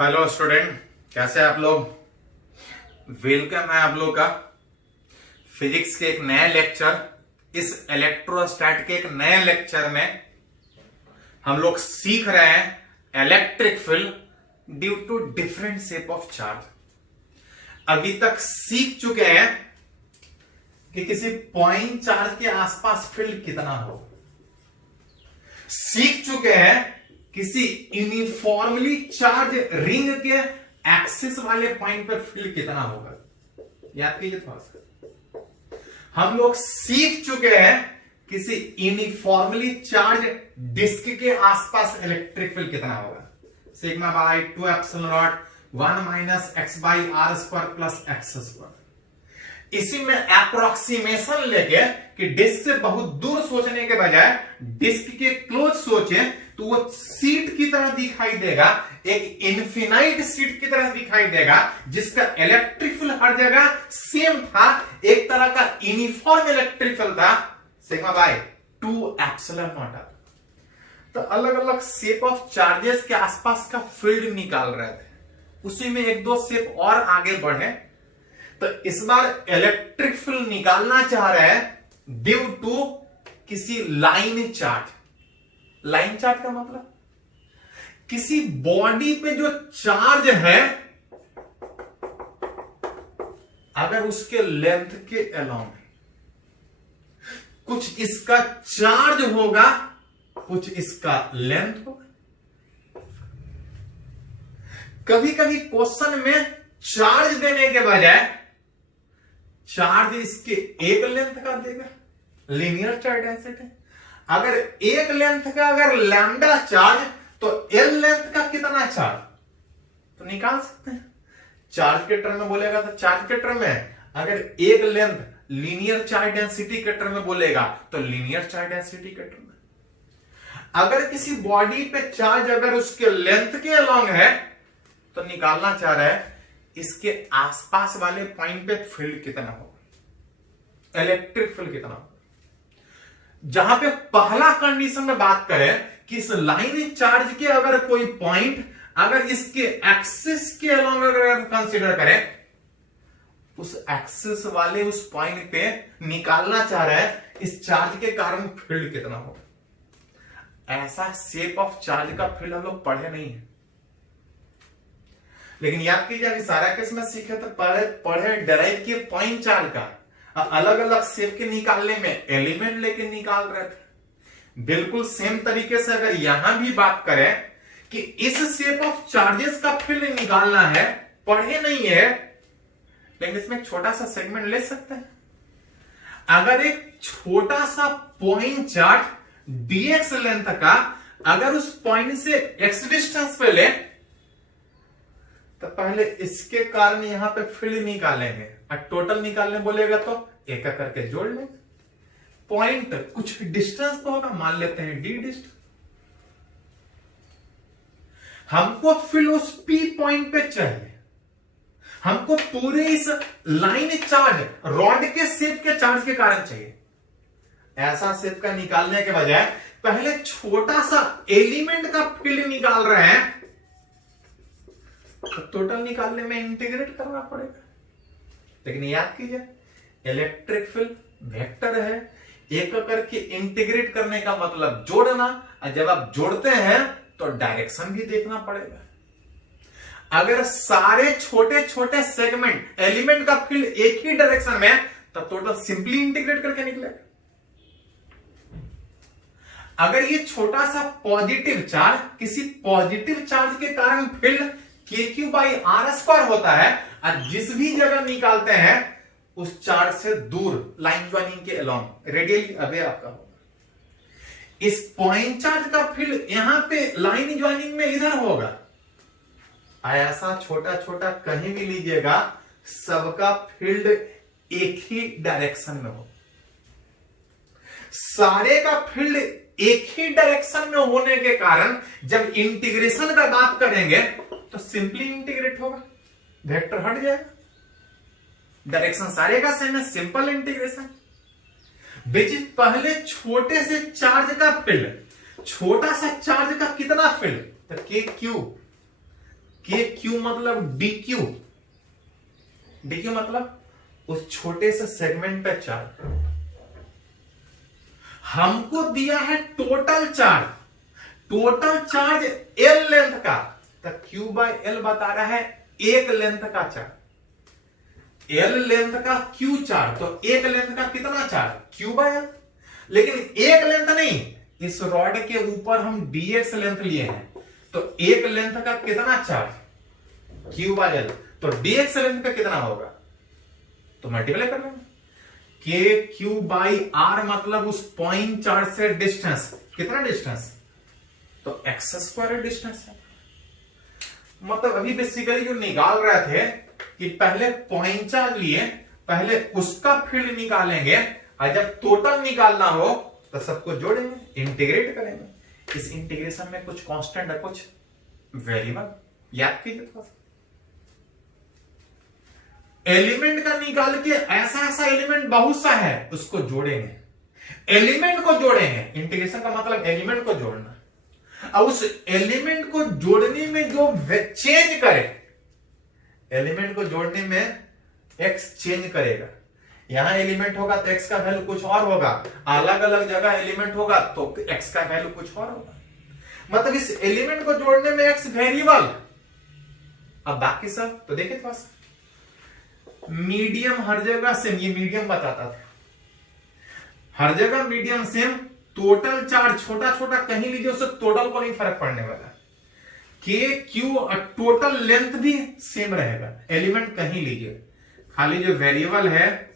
Hello student, कैसे हैं आप लोग। वेलकम है आप लोग का फिजिक्स के एक नए लेक्चर, इस इलेक्ट्रोस्टैट के एक नए लेक्चर में हम लोग सीख रहे हैं electric field due to different shape of charge. अभी तक सीख चुके हैं कि किसी पॉइंट चार्ज के आसपास फील्ड कितना हो, सीख चुके हैं किसी यूनिफॉर्मली चार्ज रिंग के एक्सिस वाले पॉइंट पे फील्ड कितना होगा। याद कीजिए थोड़ा सा। हम लोग सीख चुके हैं किसी यूनिफॉर्मली चार्ज डिस्क के आसपास इलेक्ट्रिक फील्ड कितना होगा। Sigma by 2 epsilon naught 1 minus X by R square plus X square. इसी में अप्रोक्सीमेशन लेके कि डिस्क से बहुत दूर सोचने के बजाय डिस्क के क्लोज सोचे तो वो सीट की तरह दिखाई देगा, एक इनफिनाइट सीट की तरह दिखाई देगा जिसका इलेक्ट्रिक फील्ड हर जगह सेम था, एक तरह का यूनिफॉर्म इलेक्ट्रिक फील्ड था सिग्मा बाय 2 एप्सिलॉन नॉट। तो अलग अलग शेप ऑफ चार्जेस के आसपास का फील्ड निकाल रहे थे, उसी में एक दो शेप और आगे बढ़े। तो इस बार इलेक्ट्रिक फील्ड निकालना चाह रहे हैं ड्यू टू किसी लाइन चार्ज। लाइन चार्ज का मतलब किसी बॉडी पे जो चार्ज है अगर उसके लेंथ के अलोंग कुछ इसका चार्ज होगा, कुछ इसका लेंथ होगा। कभी कभी क्वेश्चन में चार्ज देने के बजाय चार्ज इसके एक लेंथ का देगा, लीनियर चार्ज डेंसिटी। अगर एक लेंथ का अगर लैम्डा चार्ज तो एल लेंथ का कितना चार्ज तो निकाल सकते हैं। चार्ज के टर्म में बोलेगा तो चार्ज के टर्म में, अगर एक लेंथ लीनियर चार्ज डेंसिटी के टर्म में बोलेगा तो लीनियर चार्ज डेंसिटी के टर्म में। अगर किसी बॉडी पे चार्ज अगर उसके लेंथ के अलोंग है तो निकालना चाह रहा है इसके आसपास वाले पॉइंट पे फील्ड कितना होगा, इलेक्ट्रिक फील्ड कितना होगा। जहां पे पहला कंडीशन में बात करें कि इस लाइन चार्ज के अगर कोई पॉइंट अगर इसके एक्सिस के अलोंग अगर कंसीडर करें, उस एक्सिस वाले उस पॉइंट पे निकालना चाह रहा है इस चार्ज के कारण फील्ड कितना होगा। ऐसा शेप ऑफ चार्ज का फील्ड हम लोग पढ़े नहीं है, लेकिन याद कीजिए अभी सारा केस में सीखे तो पढ़े डराइव किए पॉइंट चार्ज का, अलग अलग शेप के निकालने में एलिमेंट लेके निकाल रहे थे। बिल्कुल सेम तरीके से अगर यहां भी बात करें कि इस शेप ऑफ चार्जेस का फील्ड निकालना है, पढ़े नहीं है लेकिन इसमें एक छोटा सा सेगमेंट ले सकते हैं। अगर एक छोटा सा पॉइंट चार्ज dx लेंथ का अगर उस पॉइंट से x डिस्टेंस पे ले तो पहले इसके कारण यहां पे फील्ड निकालेंगे और टोटल निकालने बोलेगा तो एक एक करके जोड़ लेंगे। पॉइंट कुछ डिस्टेंस तो होगा, मान लेते हैं d डिस्टेंस। हमको फील्ड उस p पॉइंट पे चाहिए, हमको पूरे इस लाइन चार्ज रॉड के शेप के चार्ज के कारण चाहिए। ऐसा शेप का निकालने के बजाय पहले छोटा सा एलिमेंट का फील्ड निकाल रहे हैं तो टोटल निकालने में इंटीग्रेट करना पड़ेगा। लेकिन याद कीजिए इलेक्ट्रिक फील्ड वेक्टर है, एक करके इंटीग्रेट करने का मतलब जोड़ना, और जब आप जोड़ते हैं तो डायरेक्शन भी देखना पड़ेगा। अगर सारे छोटे छोटे सेगमेंट एलिमेंट का फील्ड एक ही डायरेक्शन में तो टोटल सिंपली इंटीग्रेट करके निकलेगा। अगर ये छोटा सा पॉजिटिव चार्ज किसी पॉजिटिव चार्ज के कारण field KQ by R square होता है, और जिस भी जगह निकालते हैं उस चार्ज से दूर लाइन ज्वाइनिंग के अलोंग रेडियली अवे आपका होगा। इस पॉइंट चार्ज का फील्ड यहां पे लाइन ज्वाइनिंग में इधर होगा। ऐसा छोटा छोटा कहीं भी लीजिएगा सबका फील्ड एक ही डायरेक्शन में हो। सारे का फील्ड एक ही डायरेक्शन में होने के कारण जब इंटीग्रेशन का बात करेंगे तो सिंपली इंटीग्रेट होगा, वेक्टर हट जाएगा, डायरेक्शन सारे का सेम है, सिंपल इंटीग्रेशन। बेसिस पहले छोटे से चार्ज का फील्ड, छोटा सा चार्ज का कितना फील्ड तो के क्यू के क्यू मतलब डी क्यू मतलब उस छोटे से सेगमेंट पे चार्ज। हमको दिया है टोटल चार्ज एल लेंथ का, तो क्यू बाय एल बता रहा है एक लेंथ का चार्ज, एल लेंथ का क्यू चार्ज, तो एक लेंथ का कितना चार्ज क्यू बाय एल। लेकिन एक लेंथ नहीं, इस रॉड के ऊपर हम डीएक्स लेंथ लिए हैं, तो एक लेंथ का कितना चार्ज क्यू बाय एल, तो डीएक्स लेंथ का कितना होगा, तो मल्टीप्लाई कर लेंगे। के क्यू बाई आर मतलब उस पॉइंट चार्ज से डिस्टेंस, कितना डिस्टेंस, तो एक्स स्क्वायर डिस्टेंस है। मतलब अभी बेसिकली जो निकाल रहे थे कि पहले पॉइंट चार्ज लिए, पहले उसका फील्ड निकालेंगे, और जब टोटल निकालना हो तो सबको जोड़ेंगे, इंटीग्रेट करेंगे। इस इंटीग्रेशन में कुछ कांस्टेंट है, कुछ वेरिएबल, याद कीजिए थोड़ा सा। एलिमेंट का निकाल के ऐसा एलिमेंट बहुत सा है, उसको जोड़ेंगे, एलिमेंट को जोड़ेंगे। इंटीग्रेशन का मतलब एलिमेंट को जोड़ना, और उस एलिमेंट को जोड़ने में जो चेंज करे, एलिमेंट को जोड़ने में एक्स चेंज करेगा। यहां एलिमेंट होगा तो एक्स का वैल्यू कुछ और होगा, अलग अलग जगह एलिमेंट होगा तो एक्स का वैल्यू कुछ और होगा। मतलब इस एलिमेंट को जोड़ने में एक्स वेरिएबल, अब बाकी सब तो देखिए थोड़ा सा। मीडियम हर जगह सेम, ये मीडियम बताता था, हर जगह मीडियम सेम। टोटल चार्ज छोटा छोटा कहीं लीजिए, उससे टोटल को नहीं फर्क पड़ने वाला। के क्यू और टोटल लेंथ भी सेम रहेगा, एलिमेंट कहीं लीजिए, खाली जो वेरिएबल है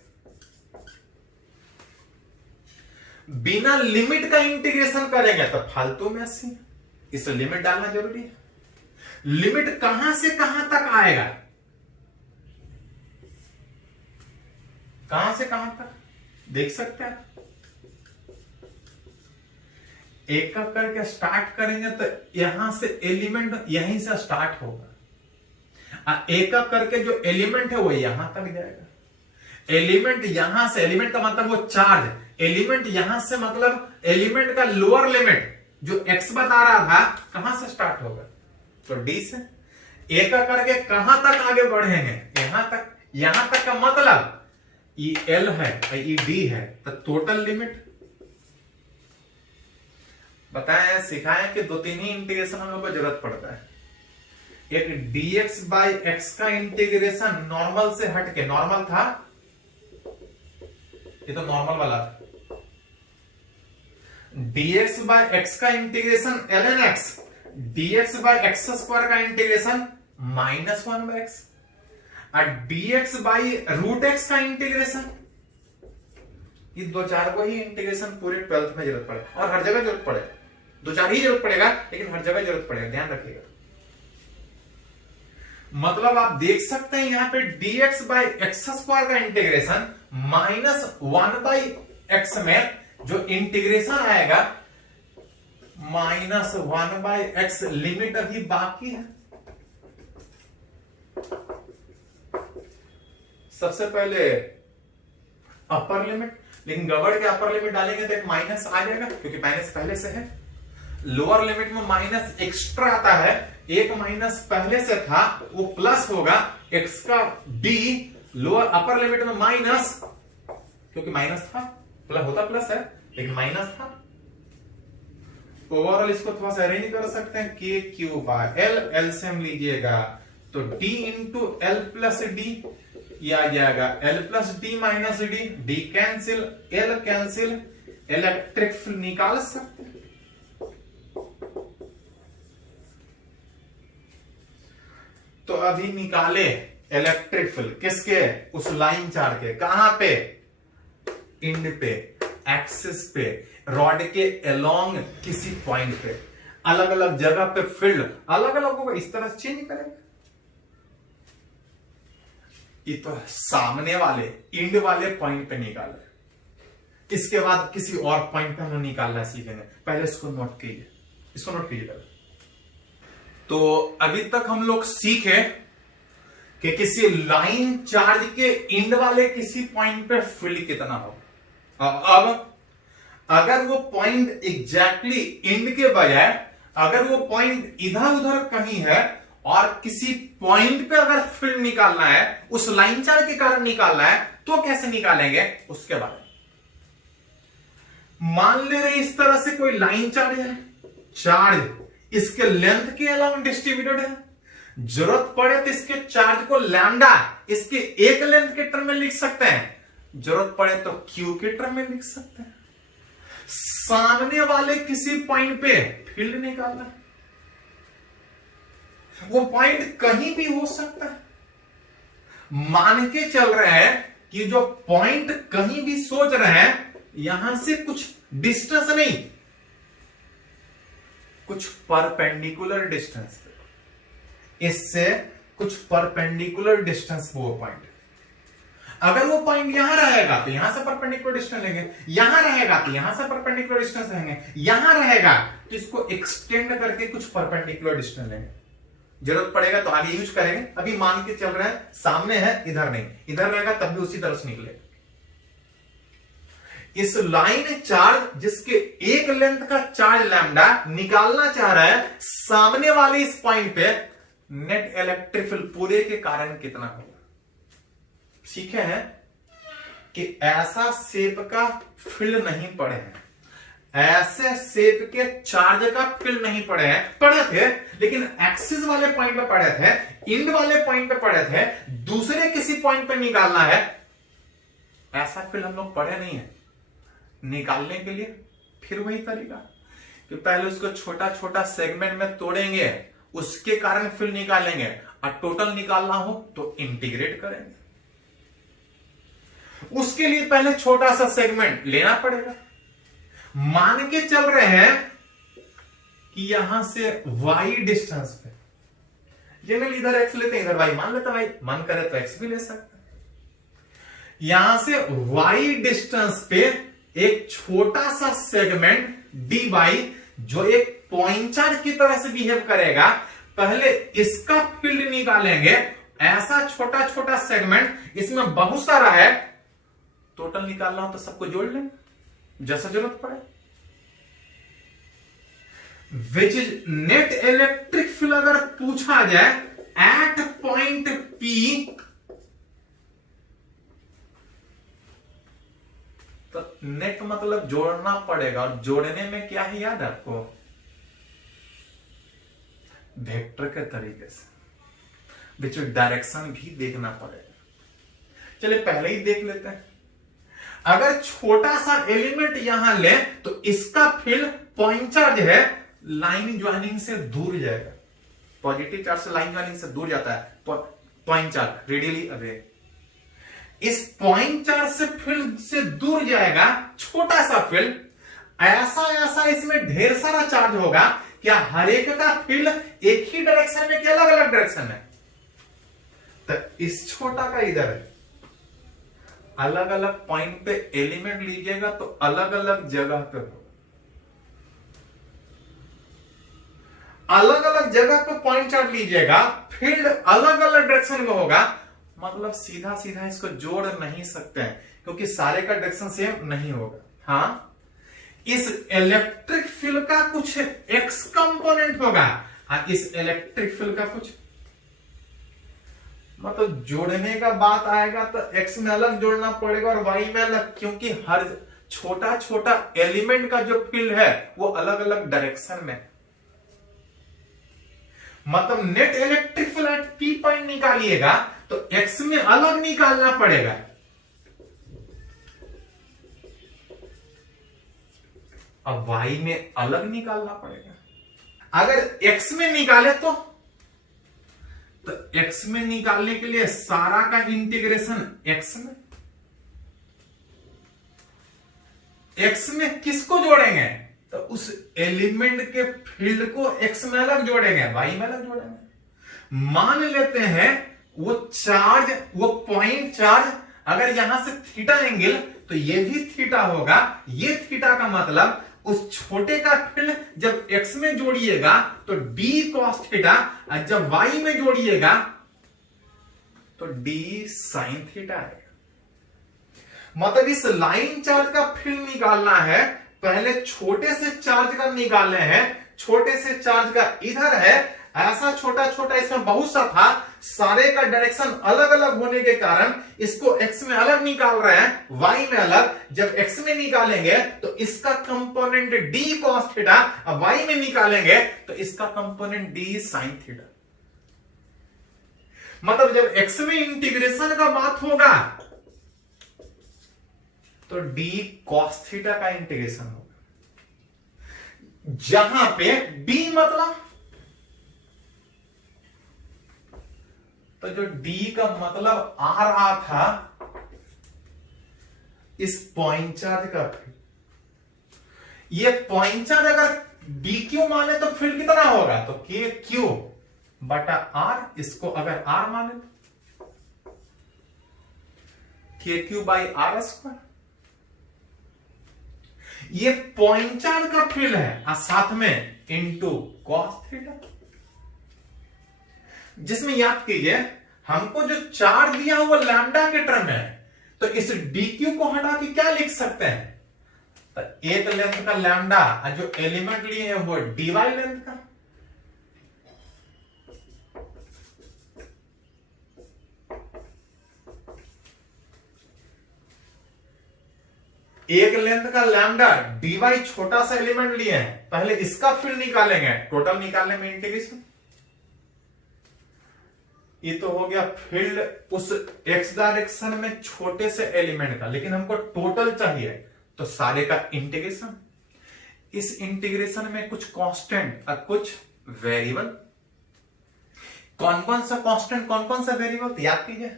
बिना लिमिट का इंटीग्रेशन करेंगे तो फालतू में 80, इसलिए लिमिट डालना जरूरी है। लिमिट कहां से कहां तक आएगा, कहां से कहां तक देख सकते हैं। एक करके स्टार्ट करेंगे तो यहां से एलिमेंट यहीं से स्टार्ट होगा, एक करके जो एलिमेंट है वो यहां तक जाएगा। एलिमेंट यहां से, एलिमेंट का मतलब वो चार्ज, एलिमेंट यहां से मतलब एलिमेंट का लोअर लिमिट जो एक्स बता रहा था कहां से स्टार्ट होगा, तो डी से। एक करके कहां तक आगे बढ़ेंगे, यहां तक का मतलब ई एल है, ई डी है, तो टोटल लिमिट बताएं, सिखाएं कि दो तीन ही इंटीग्रेशन हम लोग को जरूरत पड़ता है। एक dx बाई एक्स का इंटीग्रेशन नॉर्मल से हटके, नॉर्मल था ये तो नॉर्मल वाला था, dx बाई एक्स का integration ln x, dx by x square का इंटीग्रेशन -1/x, और dx बाई रूट एक्स का इंटीग्रेशन, ये दो चार को ही इंटीग्रेशन पूरे 12th में जरूरत पड़े, और हर जगह जरूरत पड़े, दो चार ही जरूरत पड़ेगा लेकिन हर जगह जरूरत पड़ेगा, ध्यान रखिएगा। मतलब आप देख सकते हैं यहां पे dx बाई एक्स स्क्वायर का इंटीग्रेशन -1/x में जो इंटीग्रेशन आएगा -1/x, लिमिट अभी बाकी है। सबसे पहले अपर लिमिट, लेकिन गबड़ के अपर लिमिट डालेंगे तो एक माइनस आ जाएगा क्योंकि माइनस पहले से है। लोअर लिमिट में माइनस एक्स्ट्रा आता है, एक माइनस पहले से था वो प्लस होगा, एक्स का डी, लोअर अपर लिमिट में माइनस, क्योंकि माइनस था, प्लस होता प्लस है लेकिन माइनस था। ओवरऑल इसको थोड़ा सा अरेंज कर सकते हैं, के क्यू बाय एल, एलसीएम लीजिएगा तो D into L plus D, ये आ जाएगा L plus D minus D, D cancel, L cancel, electric field निकाल सकते हैं। तो अभी निकाले इलेक्ट्रिक फील्ड किसके, उस लाइन चार्ज के, कहां पे, इंड पे, एक्सिस पे, रॉड के अलोंग किसी पॉइंट पे, अलग अलग जगह पे फील्ड अलग अलग होगा, इस तरह से चेंज करेंगे। ये तो सामने वाले इंड वाले पॉइंट पे निकाले, इसके बाद किसी और पॉइंट पे हम निकालना सीखेंगे, पहले इसको नोट कीजिए, इसको नोट कीजिए। तो अभी तक हम लोग सीखे कि किसी लाइन चार्ज के इंड वाले किसी पॉइंट पे फील्ड कितना हो। अब अगर वो पॉइंट एग्जैक्टली इंड के बजाय अगर वो पॉइंट इधर उधर कहीं है और किसी पॉइंट पे अगर फील्ड निकालना है, उस लाइन चार्ज के कारण निकालना है, तो कैसे निकालेंगे उसके बारे में। मान ले रहे इस तरह से कोई लाइन चार्ज है, चार्ज इसके लेंथ के अलाउंग डिस्ट्रीब्यूटेड है, जरूरत पड़े तो इसके चार्ज को लैम्डा इसके एक लेंथ के टर्म में लिख सकते हैं, जरूरत पड़े तो क्यू के टर्म में लिख सकते हैं। सामने वाले किसी पॉइंट पे फील्ड निकालना है, वो पॉइंट कहीं भी हो सकता है। मान के चल रहे हैं कि जो पॉइंट कहीं भी सोच रहे हैं, यहां से कुछ डिस्टेंस नहीं, कुछ परपेंडिकुलर डिस्टेंस, इससे कुछ परपेंडिकुलर डिस्टेंस वो पॉइंट। अगर वो पॉइंट यहां रहेगा तो यहां से परपेंडिकुलर डिस्टेंस लेंगे, यहां रहेगा तो यहां से परपेंडिकुलर डिस्टेंस लेंगे, यहां रहेगा तो इसको एक्सटेंड करके कुछ परपेंडिकुलर डिस्टेंस लेंगे, जरूरत पड़ेगा तो आगे यूज करेंगे। अभी मान के चल रहे हैं सामने है, इधर नहीं, इधर रहेगा तब भी उसी तरह से निकलेगा। इस लाइन चार्ज जिसके एक लेंथ का चार्ज लैम्डा निकालना चाह रहा है, सामने वाले इस पॉइंट पे नेट इलेक्ट्रिक फील्ड पूरे के कारण कितना होगा। सीखे हैं कि ऐसा शेप का फील्ड नहीं पड़े हैं, ऐसे शेप के चार्ज का फील्ड नहीं पड़े हैं, पढ़े थे लेकिन एक्सिस वाले पॉइंट पे पढ़े थे, इंड वाले पॉइंट पे पढ़े थे, दूसरे किसी पॉइंट पे निकालना है, ऐसा फील्ड हम लोग पढ़े नहीं है। निकालने के लिए फिर वही तरीका कि पहले उसको छोटा छोटा सेगमेंट में तोड़ेंगे, उसके कारण फील्ड निकालेंगे, और टोटल निकालना हो तो इंटीग्रेट करेंगे। उसके लिए पहले छोटा सा सेगमेंट लेना पड़ेगा। मान के चल रहे हैं कि यहां से y डिस्टेंस पे, जनरली इधर x लेते हैं, इधर y मान लेते हैं, मन करे तो x भी ले सकते हैं। यहां से y डिस्टेंस पे एक छोटा सा सेगमेंट dy जो एक पॉइंट चार्ज की तरह से बिहेव करेगा, पहले इसका फील्ड निकालेंगे। ऐसा छोटा छोटा सेगमेंट, इसमें बहुत सारा है, टोटल निकालना हो तो सबको जोड़ लेंगे जैसा जरूरत पड़े। Which is net electric field अगर पूछा जाए एट पॉइंट P, तो नेट मतलब जोड़ना पड़ेगा, और जोड़ने में क्या है याद है आपको, वेक्टर के तरीके से, विच डायरेक्शन भी देखना पड़ेगा। चलिए पहले ही देख लेते हैं। अगर छोटा सा एलिमेंट यहां ले तो इसका फील्ड पॉइंट चार्ज है, लाइन ज्वाइनिंग से दूर जाएगा, पॉजिटिव चार्ज से लाइन ज्वाइनिंग से दूर जाता है पॉइंट चार्ज, रेडियली अवे। इस पॉइंट चार्ज से फील्ड से दूर जाएगा छोटा सा फील्ड, ऐसा ऐसा इसमें ढेर सारा चार्ज होगा, क्या हर एक का फील्ड एक ही डायरेक्शन में, क्या अलग अलग डायरेक्शन में। तो इस छोटा का इधर है, अलग अलग पॉइंट पे एलिमेंट लीजिएगा तो अलग अलग जगह पे होगा, अलग अलग जगह पे पॉइंट चार्ज लीजिएगा, फील्ड अलग अलग डायरेक्शन में होगा, मतलब सीधा सीधा इसको जोड़ नहीं सकते हैं क्योंकि सारे का डायरेक्शन सेम नहीं होगा। हाँ, इस इलेक्ट्रिक फील्ड का कुछ एक्स कंपोनेंट होगा और इस इलेक्ट्रिक फील्ड का कुछ, मतलब जोड़ने का बात आएगा तो एक्स में अलग जोड़ना पड़ेगा और वाई में अलग, क्योंकि हर छोटा छोटा एलिमेंट का जो फील्ड है वो अलग अलग डायरेक्शन में। मतलब net electric field at P point निकालिएगा तो एक्स में अलग निकालना पड़ेगा, अब वाई में अलग निकालना पड़ेगा। अगर एक्स में निकाले तो एक्स में निकालने के लिए सारा का इंटीग्रेशन एक्स में, एक्स में किसको जोड़ेंगे तो उस एलिमेंट के फील्ड को एक्स में अलग जोड़ेंगे, वाई में अलग जोड़ेंगे। मान लेते हैं वो चार्ज, वो पॉइंट चार्ज अगर यहां से थीटा एंगल तो ये भी थीटा होगा, ये थीटा का मतलब उस छोटे का फील्ड जब एक्स में जोड़िएगा तो डी कॉस थीटा, और जब वाई में जोड़िएगा तो डी साइन थीटा है। मतलब इस लाइन चार्ज का फील्ड निकालना है, पहले छोटे से चार्ज का निकालने हैं, छोटे से चार्ज का इधर है, ऐसा छोटा छोटा इसमें बहुत सा था, सारे का डायरेक्शन अलग अलग होने के कारण इसको x में अलग निकाल रहे हैं, y में अलग। जब x में निकालेंगे तो इसका कंपोनेंट d cos थीटा, अब y में निकालेंगे तो इसका कंपोनेंट d sin थीटा। मतलब जब x में इंटीग्रेशन का बात होगा तो d cos थीटा का इंटीग्रेशन होगा, जहां पे d मतलब, तो जो d का मतलब आ रहा था इस पॉइंट चार्ज का फील्ड, ये पॉइंट चार्ज अगर dq माने तो फील्ड कितना होगा, तो kq बटा r, इसको अगर r माने तो kq बाई r स्क्वायर। ये पॉइंट चार्ज का फील्ड है और साथ में इनटू cos थीटा, जिसमें याद कीजिए हमको जो चार्ज दिया वो लैम्डा के टर्म है, तो इस dq को हटा के क्या लिख सकते हैं, तो एक लेंथ का लैम्डा और जो एलिमेंट लिए हैं वो dy लेंथ का, एक लेंथ का लैम्डा dy छोटा सा एलिमेंट लिए हैं, पहले इसका फील्ड निकालेंगे, टोटल निकालने में इंटीग्रेशन। ये तो हो गया फील्ड उस x डायरेक्शन में छोटे से एलिमेंट का, लेकिन हमको टोटल चाहिए तो सारे का इंटीग्रेशन। इस इंटीग्रेशन में कुछ कांस्टेंट और कुछ वेरिएबल। कौन कौन सा कांस्टेंट कौन कौन सा वेरिएबल याद कीजिए।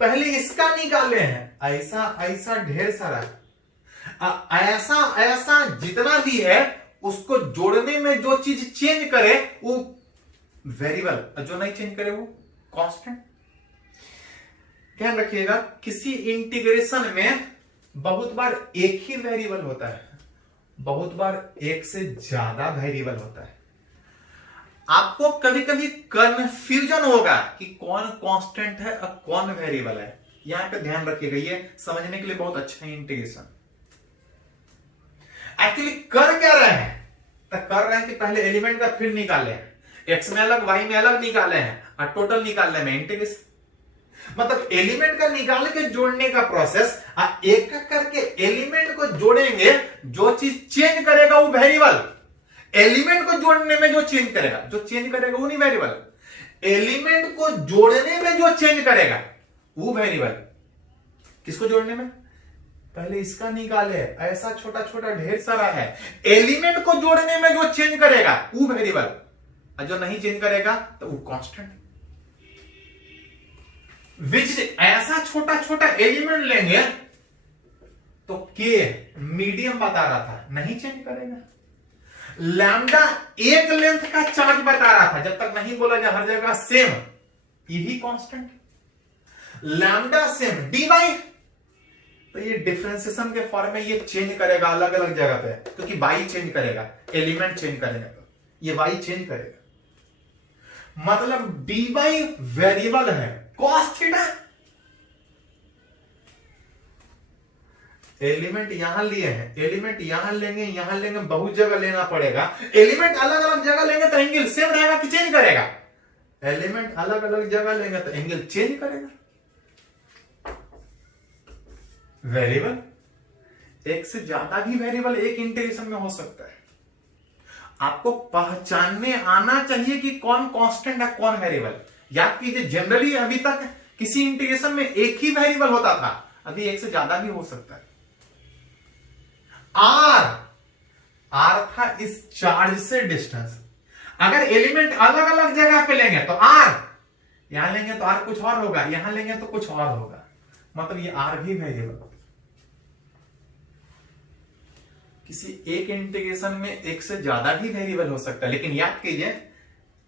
पहले इसका निकाले हैं, ऐसा ऐसा ढेर सारा, ऐसा ऐसा जितना भी है उसको जोड़ने में जो चीज चेंज करे वो वेरिएबल, जो नहीं चेंज करे वो कांस्टेंट। ध्यान रखिएगा किसी इंटीग्रेशन में बहुत बार एक ही वेरिएबल होता है, बहुत बार एक से ज्यादा वेरिएबल होता है। आपको कभी कभी कंफ्यूजन होगा कि कौन कांस्टेंट है और कौन वेरिएबल है, यहां पे ध्यान रखिएगा, ये समझने के लिए बहुत अच्छा है इंटीग्रेशन। एक्चुअली कर क्या रहे हैं, तो कर रहे हैं कि पहले एलिमेंट का फील्ड निकाले हैं, x में अलग y में अलग निकाले हैं और टोटल निकालने में इंटीग्रेशन। मतलब एलिमेंट का निकाल के जोड़ने का प्रोसेस, एक एक करके एलिमेंट को जोड़ेंगे, जो चीज चेंज करेगा वो वेरिएबल। एलिमेंट को जोड़ने में जो चेंज करेगा, जो चेंज करेगा वो नहीं वेरिएबल, एलिमेंट को जोड़ने में जो चेंज करेगा वो वेरिएबल। किसको जोड़ने में, पहले इसका निकाले, ऐसा छोटा छोटा ढेर सारा है, एलिमेंट को जोड़ने में जो चेंज करेगा वो वेरिएबल, और जो नहीं चेंज करेगा तो वो कांस्टेंट। विच ऐसा छोटा छोटा एलिमेंट लेंगे तो के मीडियम बता रहा था, नहीं चेंज करेगा। लैम्डा एक लेंथ का चार्ज बता रहा था, जब तक नहीं बोला जाए हर जगह सेम, ये भी कांस्टेंट। लैम्डा सेम dy, तो ये डिफरेंशिएशन के फॉर्म में ये चेंज करेगा अलग अलग जगह पे, क्योंकि y चेंज करेगा, एलिमेंट चेंज करेगा तो ये y चेंज करेगा। मतलब dy वेरिएबल है, cos थीटा एलिमेंट यहां लिए हैं, एलिमेंट यहां लेंगे, बहुत जगह लेना पड़ेगा। एलिमेंट अलग अलग जगह लेंगे तो एंगल सेम रहेगा कि चेंज करेगा, एलिमेंट अलग अलग जगह लेंगे तो एंगल चेंज करेगा। वेरिएबल एक से ज्यादा भी वेरिएबल एक इंटीग्रेशन में हो सकता है। आपको पहचानने आना चाहिए कि कौन कांस्टेंट है कौन वेरिएबल। याद कीजिए जनरली अभी तक किसी इंटीग्रेशन में एक ही वेरिएबल होता था, अभी एक से ज्यादा भी हो सकता है। आर था इस चार्ज से डिस्टेंस। अगर एलिमेंट अलग अलग जगह पे लेंगे तो आर, यहां लेंगे तो आर कुछ और होगा, यहां लेंगे तो कुछ और होगा, मतलब ये आर भी वेरिएबल। किसी एक इंटीग्रेशन में एक से ज्यादा भी वेरिएबल हो सकता है, लेकिन याद कीजिए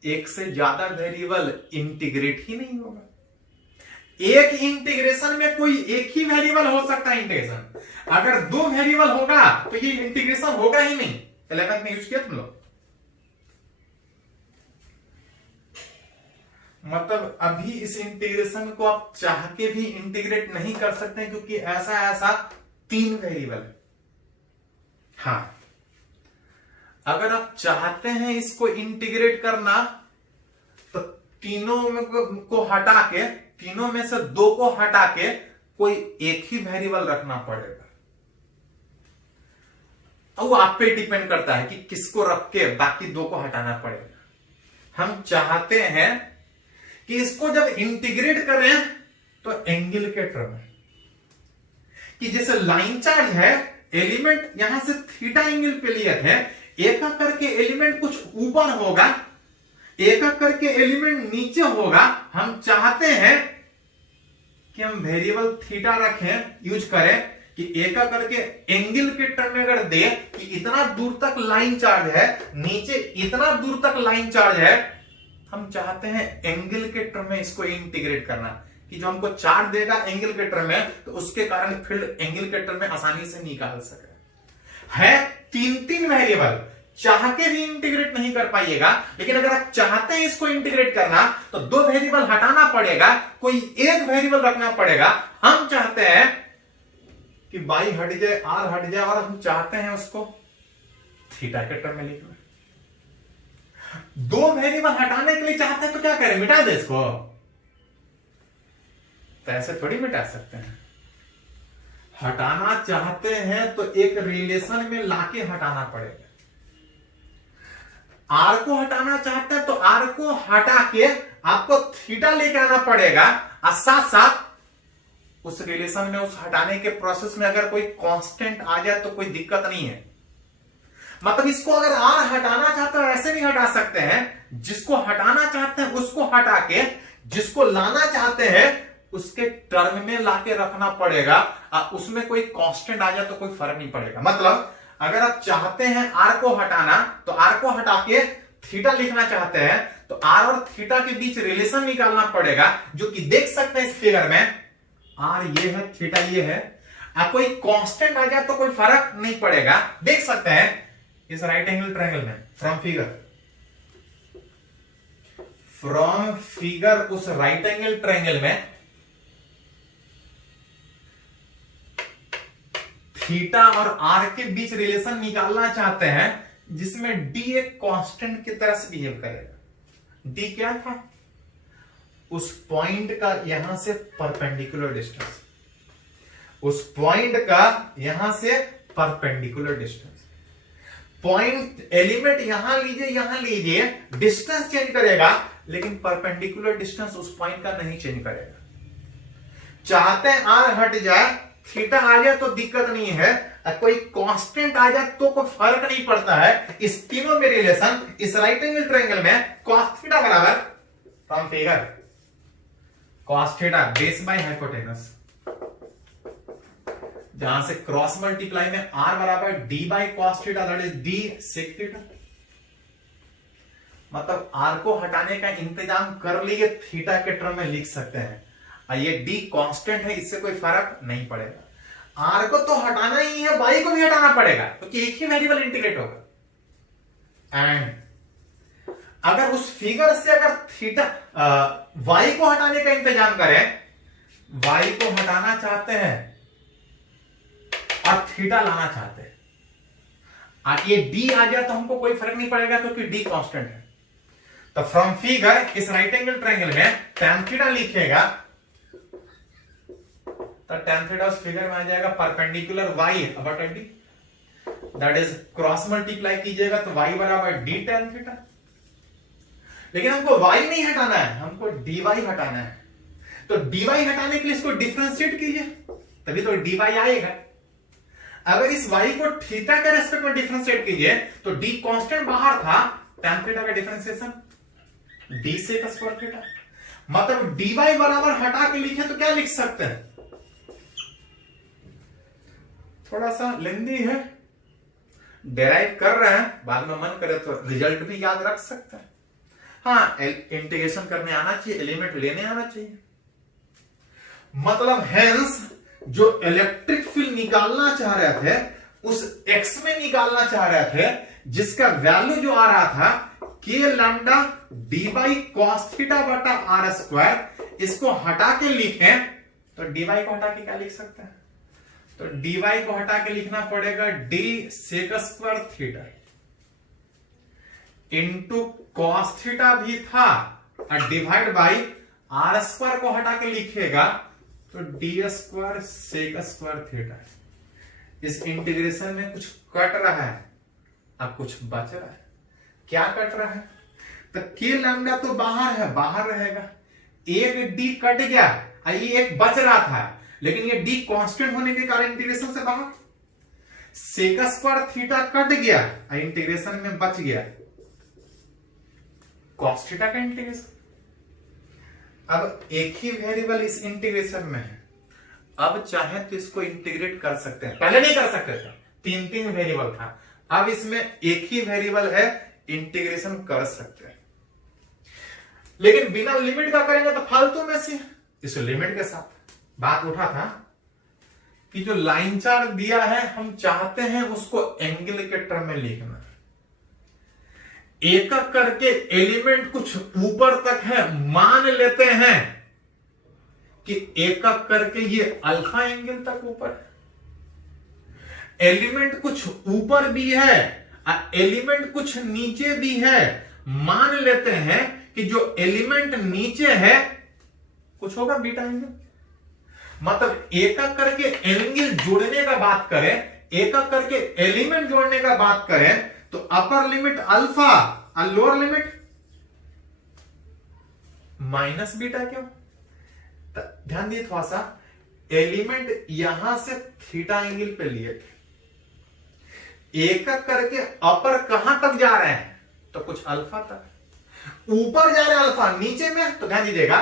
एक से ज्यादा वेरिएबल इंटीग्रेट ही नहीं होगा। एक इंटीग्रेशन में कोई एक ही वेरिएबल हो सकता है इंटीग्रेशन, अगर दो वेरिएबल होगा तो ये इंटीग्रेशन होगा ही नहीं। 11th में यूज किया तुम लोग। मतलब अभी इस इंटीग्रेशन को आप चाह के भी इंटीग्रेट नहीं कर सकते, क्योंकि ऐसा ऐसा 3 वेरिएबल है। हाँ, अगर आप चाहते हैं इसको इंटीग्रेट करना तीनों में को हटा के, तीनों में से दो को हटा के कोई एक ही वेरिएबल रखना पड़ेगा। अब वो आप पे डिपेंड करता है कि किसको रख के बाकी दो को हटाना पड़ेगा। हम चाहते हैं कि इसको जब इंटीग्रेट करें तो एंगल के टर्म में, कि जैसे लाइन चार्ज है, एलिमेंट यहां से थीटा एंगल पे लिए थे, एक करके एलिमेंट कुछ ऊपर होगा, एक करके एलिमेंट नीचे होगा। हम चाहते हैं कि हम वेरिएबल थीटा रखें, यूज करें कि एक करके एंगल के टर्म में अगर दे कि इतना दूर तक लाइन चार्ज है, नीचे इतना दूर तक लाइन चार्ज है, हम चाहते हैं एंगल के टर्म में इसको इंटीग्रेट करना, कि जो हमको चार्ज देगा एंगल के टर्म में, तो उसके कारण फील्ड एंगल के टर्म में आसानी से निकाल सके। है तीन वेरिएबल, चाह के भी इंटीग्रेट नहीं कर पाइएगा, लेकिन अगर आप चाहते हैं इसको इंटीग्रेट करना तो दो वेरिएबल हटाना पड़ेगा, कोई एक वेरिएबल रखना पड़ेगा। हम चाहते हैं कि y हट जाए, r हट जाए, और हम चाहते हैं उसको थीटा के टर्म में लिखना। दो वेरिएबल हटाने के लिए चाहते हैं तो क्या करें, मिटा दे इसको? तो ऐसे थोड़ी मिटा सकते हैं। हटाना चाहते हैं तो एक रिलेशन में लाके हटाना पड़ेगा। आर को हटाना चाहते हैं तो आर को हटा के आपको थीटा लेके आना पड़ेगा, और साथ साथ उस रिलेशन में, उस हटाने के प्रोसेस में अगर कोई कांस्टेंट आ जाए तो कोई दिक्कत नहीं है। मतलब इसको अगर आर हटाना चाहते हो ऐसे नहीं हटा सकते हैं, जिसको हटाना चाहते हैं उसको हटा के जिसको लाना चाहते हैं उसके टर्म में लाके रखना पड़ेगा, और उसमें कोई कांस्टेंट आ जाए तो कोई फर्क नहीं पड़ेगा। मतलब अगर आप चाहते हैं आर को हटाना तो आर को हटा के थीटा लिखना चाहते हैं तो आर और थीटा के बीच रिलेशन निकालना पड़ेगा, जो कि देख सकते हैं इस फिगर में, आर ये है, थीटा ये है। अब कोई कांस्टेंट आ जाए तो कोई फर्क नहीं पड़ेगा। देख सकते हैं इस राइट एंगल ट्रायंगल में, फ्रॉम फिगर उस राइट एंगल ट्रायंगल में थीटा और आर के बीच रिलेशन निकालना चाहते हैं, जिसमें डी एक कांस्टेंट की तरह से बिहेव करेगा। डी क्या था? उस पॉइंट का यहां से परपेंडिकुलर डिस्टेंस, उस पॉइंट का यहां से परपेंडिकुलर डिस्टेंस। पॉइंट एलिमेंट यहां लीजिए, डिस्टेंस चेंज करेगा, लेकिन परपेंडिकुलर डिस्टेंस उस पॉइंट का नहीं चेंज करेगा। चाहते हैं आर हट जाए, थीटा आ जाए तो दिक्कत नहीं है, कोई कांस्टेंट आ जाए तो कोई फर्क नहीं पड़ता है। इस तीनों में रिलेशन, इस राइट एंगल ट्रायंगल में cos थीटा बराबर फ्रॉम फिगर cos थीटा बेस बाय हाइपोटेनस, जहां से क्रॉस मल्टीप्लाई में r बराबर d बाय cos थीटा, दैट इज d sec थीटा। मतलब r को हटाने का इंतजाम कर लिए, थीटा के टर्म में लिख सकते हैं। ये d कांस्टेंट है, इससे कोई फर्क नहीं पड़ेगा। r को तो हटाना ही है, y को भी हटाना पड़ेगा, क्योंकि एक ही वेरिएबल इंटीग्रेट होगा। एंड अगर उस फिगर से अगर थीटा y को हटाने का इंतजाम करें, y को हटाना चाहते हैं और थीटा लाना चाहते हैं, और ये d आ जाए तो हमको कोई फर्क नहीं पड़ेगा, क्योंकि d कांस्टेंट है। तो फ्रॉम फिगर इस राइट एंगल ट्रायंगल में tan थीटा लिखेगा, तो tan थीटा उस फिगर में आ जाएगा perpendicular y upon d, that is cross multiply कीजिएगा तो y बराबर d tan थीटा। लेकिन हमको y नहीं हटाना है, हमको dy हटाना है। तो dy हटाने के लिए इसको डिफरेंशिएट कीजिए, तभी तो dy आएगा। अगर इस y को थीटा के रेस्पेक्ट में डिफरेंशिएट कीजिए तो d कांस्टेंट बाहर था, tan थीटा का differentiation d sec square theta. मतलब dy बराबर हटा के लिखे तो क्या लिख सकते हैं? थोड़ा सा लेंदी है, डेराइव कर रहे हैं, बाद में मन करे तो रिजल्ट भी याद रख सकते हैं। हाँ, इंटीग्रेशन करने आना चाहिए, एलिमेंट लेने आना चाहिए। मतलब हेंस जो इलेक्ट्रिक फील्ड निकालना चाह रहे थे उस एक्स में निकालना चाह रहे थे, जिसका वैल्यू जो आ रहा था के lambda D by cos theta बटा आर स्क्वायर, इसको हटा के लिखें तो डी वाई को हटा के क्या लिख सकते हैं? तो डी वाई को हटा के लिखना पड़ेगा D sec square theta into cos theta भी था और डिवाइड बाई आर स्क्वायर को हटा के लिखिएगा तो D square sec square theta. इस इंटीग्रेशन में कुछ कट रहा है, अब कुछ बच रहा है। क्या कट रहा है? तो के लैम्डा तो बाहर है, बाहर रहेगा। एक डी कट गया, ये एक बच रहा था, लेकिन ये डी कांस्टेंट होने के कारण इंटीग्रेशन से बाहर। सेक स्क्वायर थीटा कट गया, इंटीग्रेशन में बच गया कॉस थीटा का इंटीग्रेशन। अब एक ही वेरिएबल इस इंटीग्रेशन में है, अब चाहे तो इसको इंटीग्रेट कर सकते हैं, पहले नहीं कर सकते थे, तीन तीन वेरिएबल था, अब इसमें एक ही वेरिएबल है, इंटीग्रेशन कर सकते हैं। लेकिन बिना लिमिट का करेंगे तो फालतू में से। इस लिमिट के साथ बात उठा था कि जो लाइन चार्ज दिया है हम चाहते हैं उसको एंगल के टर्म में लिखना। एक एक करके एलिमेंट कुछ ऊपर तक है, मान लेते हैं कि एक एक करके ये अल्फा एंगल तक ऊपर है। एलिमेंट कुछ ऊपर भी है, एलिमेंट कुछ नीचे भी है, मान लेते हैं कि जो एलिमेंट नीचे है कुछ होगा बीटा एंगल। मतलब एक एक करके एंगल जोड़ने का बात करें, एक एक करके एलिमेंट जोड़ने का बात करें तो अपर लिमिट अल्फा और लोअर लिमिट माइनस बीटा। क्यों? ध्यान दिए थोड़ा सा, एलिमेंट यहां से थीटा एंगल पे लिए थे, एक एक करके अपर कहां तक जा रहे हैं तो कुछ अल्फा तक। ऊपर जा रहे अल्फा, नीचे में तो ध्यान दीजिएगा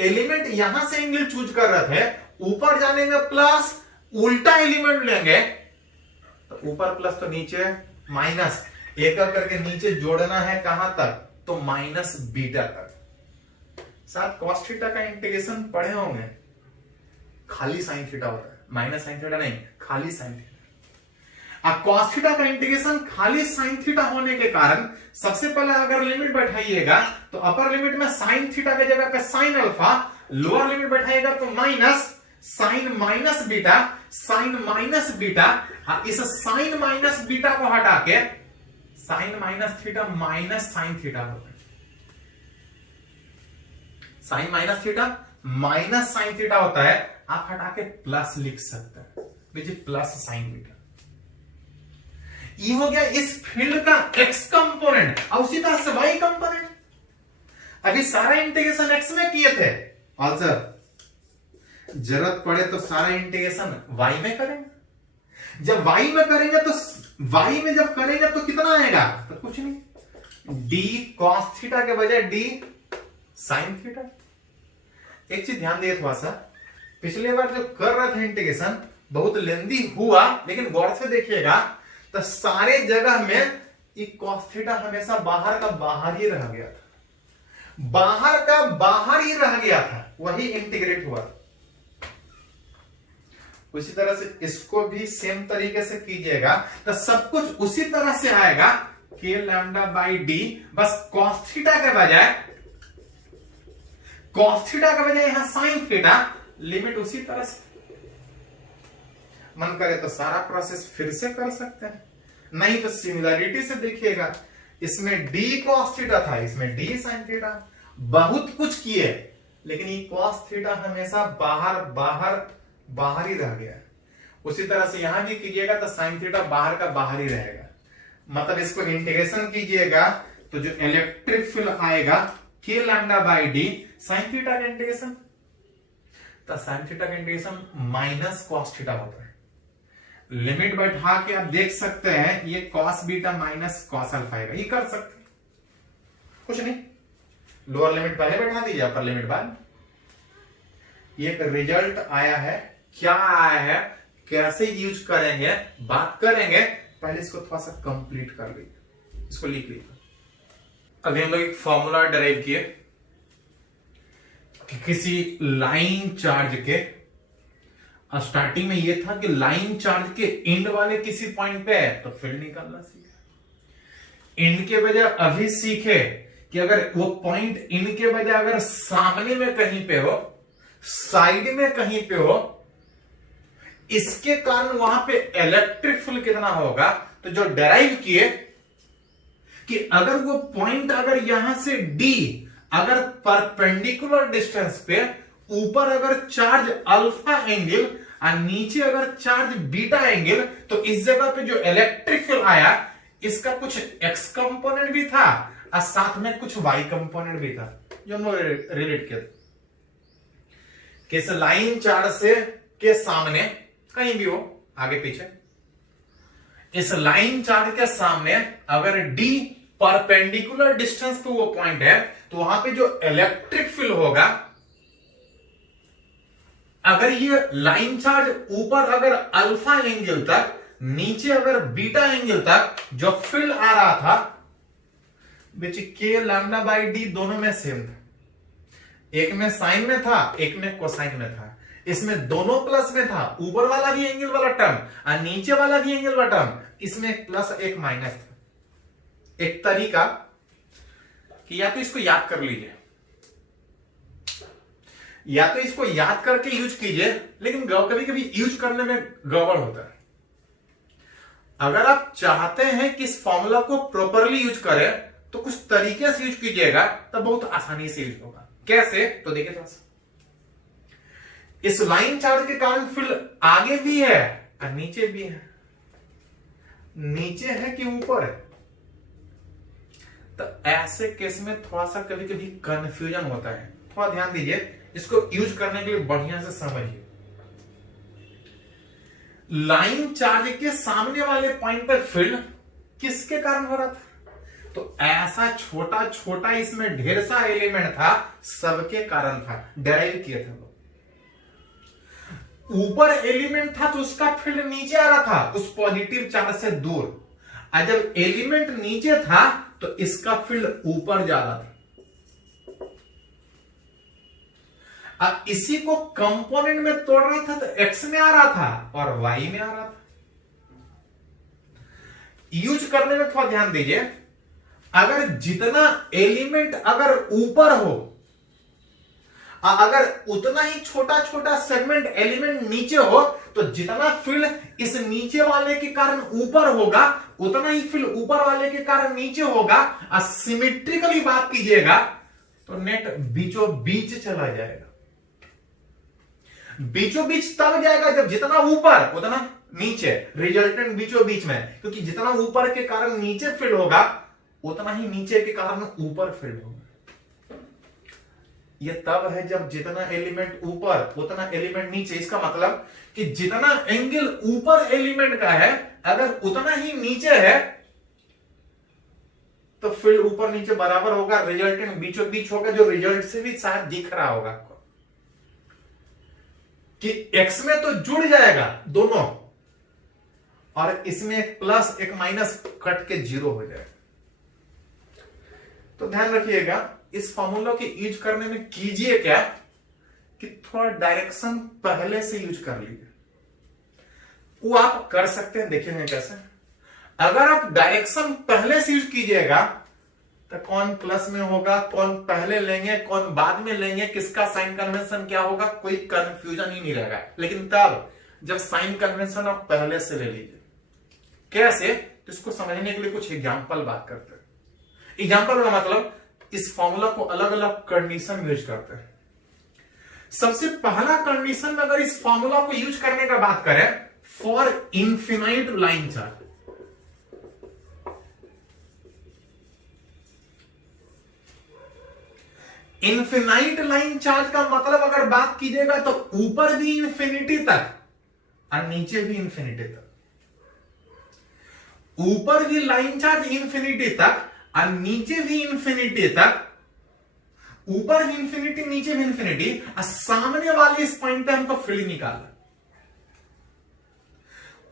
एलिमेंट यहां से एंगल चूज कर रहे थे, ऊपर जाने में प्लस, उल्टा एलिमेंट लेंगे तो ऊपर प्लस तो नीचे माइनस, एक एक करके नीचे जोड़ना है कहां तक तो माइनस बीटा तक। साथ कॉस थीटा का इंटीग्रेशन पढ़े होंगे, खाली साइन थीटा होता है, माइनस साइन थीटा नहीं, खाली साइन थीटा। अब कॉस थीटा का इंटीग्रेशन खाली साइन थीटा होने के कारण सबसे पहले अगर लिमिट बैठाइएगा तो अपर लिमिट में साइन थीटा की जगह पे साइन अल्फा, लोअर लिमिट बैठाइएगा तो minus sine minus beta, sine minus beta. इस साइन माइनस बीटा को हटा के sine minus theta minus sine theta होता है। Sine minus theta minus sine theta होता है, आप हटा के प्लस लिख सकते हैं, प्लस साइन बीटा। ये हो गया इस फील्ड का एक्स कंपोनेंट, और उसी तरह से वाई कंपोनेंट। अभी सारा इंटीग्रेशन एक्स में किए थे, और सर जरूरत पड़े तो सारा इंटीग्रेशन वाई में करेंगे। जब वाई में करेंगे तो वाई में जब करेंगे तो कितना आएगा तो कुछ नहीं, डी कॉस थीटा के बजाय डी साइन थीटा। एक चीज ध्यान दिए थोड़ा सा, पिछले बार जो कर रहे थे इंटीग्रेशन बहुत लेंदी हुआ, लेकिन गौर से देखिएगा तो सारे जगह में ये कॉस थीटा हमेशा बाहर का बाहर ही रह गया था, बाहर का बाहर ही रह गया था, वही इंटीग्रेट हुआ। उसी तरह से इसको भी सेम तरीके से कीजिएगा तो सब कुछ उसी तरह से आएगा, के लैम्डा बाई डी, बस कॉस थीटा के बजाय, कॉस थीटा के बजाय यहां साइन थीटा, लिमिट उसी तरह से। मन करे तो सारा प्रोसेस फिर से कर सकते हैं, नहीं तो सिमिलरिटी से देखिएगा, इसमें डी कॉस थीटा था, इसमें डी साइन थीटा, बहुत कुछ किए, लेकिन ये कॉस थीटा हमेशा बाहर बाहर बाहर ही रह गया। उसी तरह से यहां भी कीजिएगा तो साइन थीटा बाहर का बाहर ही रहेगा। मतलब इसको इंटीग्रेशन कीजिएगा तो जो इलेक्ट्रिक फील्ड आएगा के lambda by D, sine theta का इंटीग्रेशन, तो साइन थीटा का इंटीग्रेशन माइनस कॉस थीटा होता है। लिमिट बैठा के आप देख सकते हैं, ये cos beta minus cos alpha आएगा, ये कर सकते हैं, कुछ नहीं। लोअर लिमिट पहले बैठा दीजिए, अपर लिमिट बाद। ये एक रिजल्ट आया है, क्या आया है, कैसे यूज करेंगे बात करेंगे, पहले इसको थोड़ा सा कंप्लीट कर लीजिए, इसको लिख लीजिए। अभी हम लोग एक फॉर्मूला डराइव किए कि किसी लाइन चार्ज के स्टार्टिंग में ये था कि लाइन चार्ज के एंड वाले किसी पॉइंट पे है तो फील्ड निकालना सीखे। एंड के बजाय अभी सीखे कि अगर वो पॉइंट एंड के बजाय अगर सामने में कहीं पे हो, साइड में कहीं पे हो, इसके कारण वहां पे इलेक्ट्रिक फील्ड कितना होगा, तो जो डराइव किए कि अगर वो पॉइंट अगर यहां से डी अगर परपेंडिकुलर डिस्टेंस पे ऊपर अगर चार्ज अल्फा एंगल और नीचे अगर चार्ज बीटा एंगल, तो इस जगह पे जो इलेक्ट्रिक फील्ड आया इसका कुछ एक्स कंपोनेंट भी था और साथ में कुछ वाई कंपोनेंट भी था, जो हम लोग रिलेट किया। किस लाइन चार्ज से के सामने कहीं भी हो आगे पीछे, इस लाइन चार्ज के सामने अगर डी परपेंडिकुलर डिस्टेंस पे वो पॉइंट है, तो वहां पे जो इलेक्ट्रिक फील्ड होगा, अगर ये लाइन चार्ज ऊपर अगर अल्फा एंगल तक, नीचे अगर बीटा एंगल तक जो फील्ड आ रहा था, विच के लैम्डा बाई डी दोनों में सेम था, एक में साइन में था एक में कोसाइन में था, इसमें दोनों प्लस में था, ऊपर वाला भी एंगल वाला टर्म और नीचे वाला भी एंगल वाला टर्म, इसमें एक प्लस एक माइनस था। एक तरीका कि या तो इसको याद कर लीजिए या तो इसको याद करके यूज कीजिए, लेकिन कभी कभी यूज करने में गड़बड़ होता है। अगर आप चाहते हैं कि इस फॉर्मूला को प्रॉपरली यूज करें तो कुछ तरीके से यूज कीजिएगा, तब बहुत आसानी से यूज होगा। कैसे, तो देखिए थोड़ा सा, इस लाइन चार्ज के कारण फील्ड आगे भी है और नीचे भी है, नीचे है कि ऊपर है, तो ऐसे केस में थोड़ा सा कभी कभी कंफ्यूजन होता है। थोड़ा ध्यान दीजिए, इसको यूज करने के लिए बढ़िया से समझिए। लाइन चार्ज के सामने वाले पॉइंट पर फील्ड किसके कारण हो रहा था, तो ऐसा छोटा छोटा इसमें ढेर सा एलिमेंट था, सबके कारण था, डेराइव किए थे। ऊपर एलिमेंट था तो उसका फील्ड नीचे आ रहा था उस पॉजिटिव चार्ज से दूर, और जब एलिमेंट नीचे था तो इसका फील्ड ऊपर जा रहा था। अब इसी को कंपोनेंट में तोड़ रहा था तो एक्स में आ रहा था और वाई में आ रहा था। यूज करने में थोड़ा ध्यान दीजिए, अगर जितना एलिमेंट अगर ऊपर हो, अगर उतना ही छोटा छोटा सेगमेंट एलिमेंट नीचे हो, तो जितना फील्ड इस नीचे वाले के कारण ऊपर होगा उतना ही फील्ड ऊपर वाले के कारण नीचे होगा। और सिमेट्रिकली बात कीजिएगा तो नेट बीचों बीच चला जाएगा। बीचों बीच तब जाएगा जब जितना ऊपर उतना नीचे, रिजल्टेंट बीचों बीच में, क्योंकि जितना ऊपर के कारण नीचे फील्ड होगा उतना ही नीचे के कारण ऊपर फील्ड होगा। यह तब है जब जितना एलिमेंट ऊपर उतना एलिमेंट नीचे। इसका मतलब कि जितना एंगल ऊपर एलिमेंट का है अगर उतना ही नीचे है तो फील्ड ऊपर नीचे बराबर होगा, रिजल्टेंट बीचों बीच होगा, जो रिजल्ट से भी शायद दिख रहा होगा आपको कि एक्स में तो जुड़ जाएगा दोनों, और इसमें एक प्लस एक माइनस कट के जीरो हो जाएगा। तो ध्यान रखिएगा, इस फॉर्मूला के यूज करने में कीजिए क्या कि थोड़ा डायरेक्शन पहले से यूज कर लीजिए। वो आप कर सकते हैं, देखेंगे कैसे। अगर आप डायरेक्शन पहले से यूज कीजिएगा तो कौन प्लस में होगा, कौन पहले लेंगे, कौन बाद में लेंगे, किसका साइन कन्वेंशन क्या होगा, कोई कंफ्यूजन ही नहीं रहेगा। लेकिन तब जब साइन कन्वेंशन आप पहले से ले लीजिए, कैसे, तो इसको समझने के लिए कुछ एग्जांपल बात करते हैं। एग्जांपल का मतलब इस फॉर्मूला को अलग अलग कंडीशन में यूज करते हैं। सबसे पहला कंडीशन में अगर इस फॉर्मूला को यूज करने का बात करें, for infinite line charge, infinite line charge का मतलब अगर बात कीजिएगा तो ऊपर भी इंफिनिटी तक और नीचे भी इंफिनिटी तक। ऊपर भी लाइन चार्ज इंफिनिटी तक और नीचे भी इंफिनिटी तक, ऊपर भी इंफिनिटी नीचे भी इंफिनिटी, और सामने वाले इस पॉइंट पे हमको फील्ड निकालना।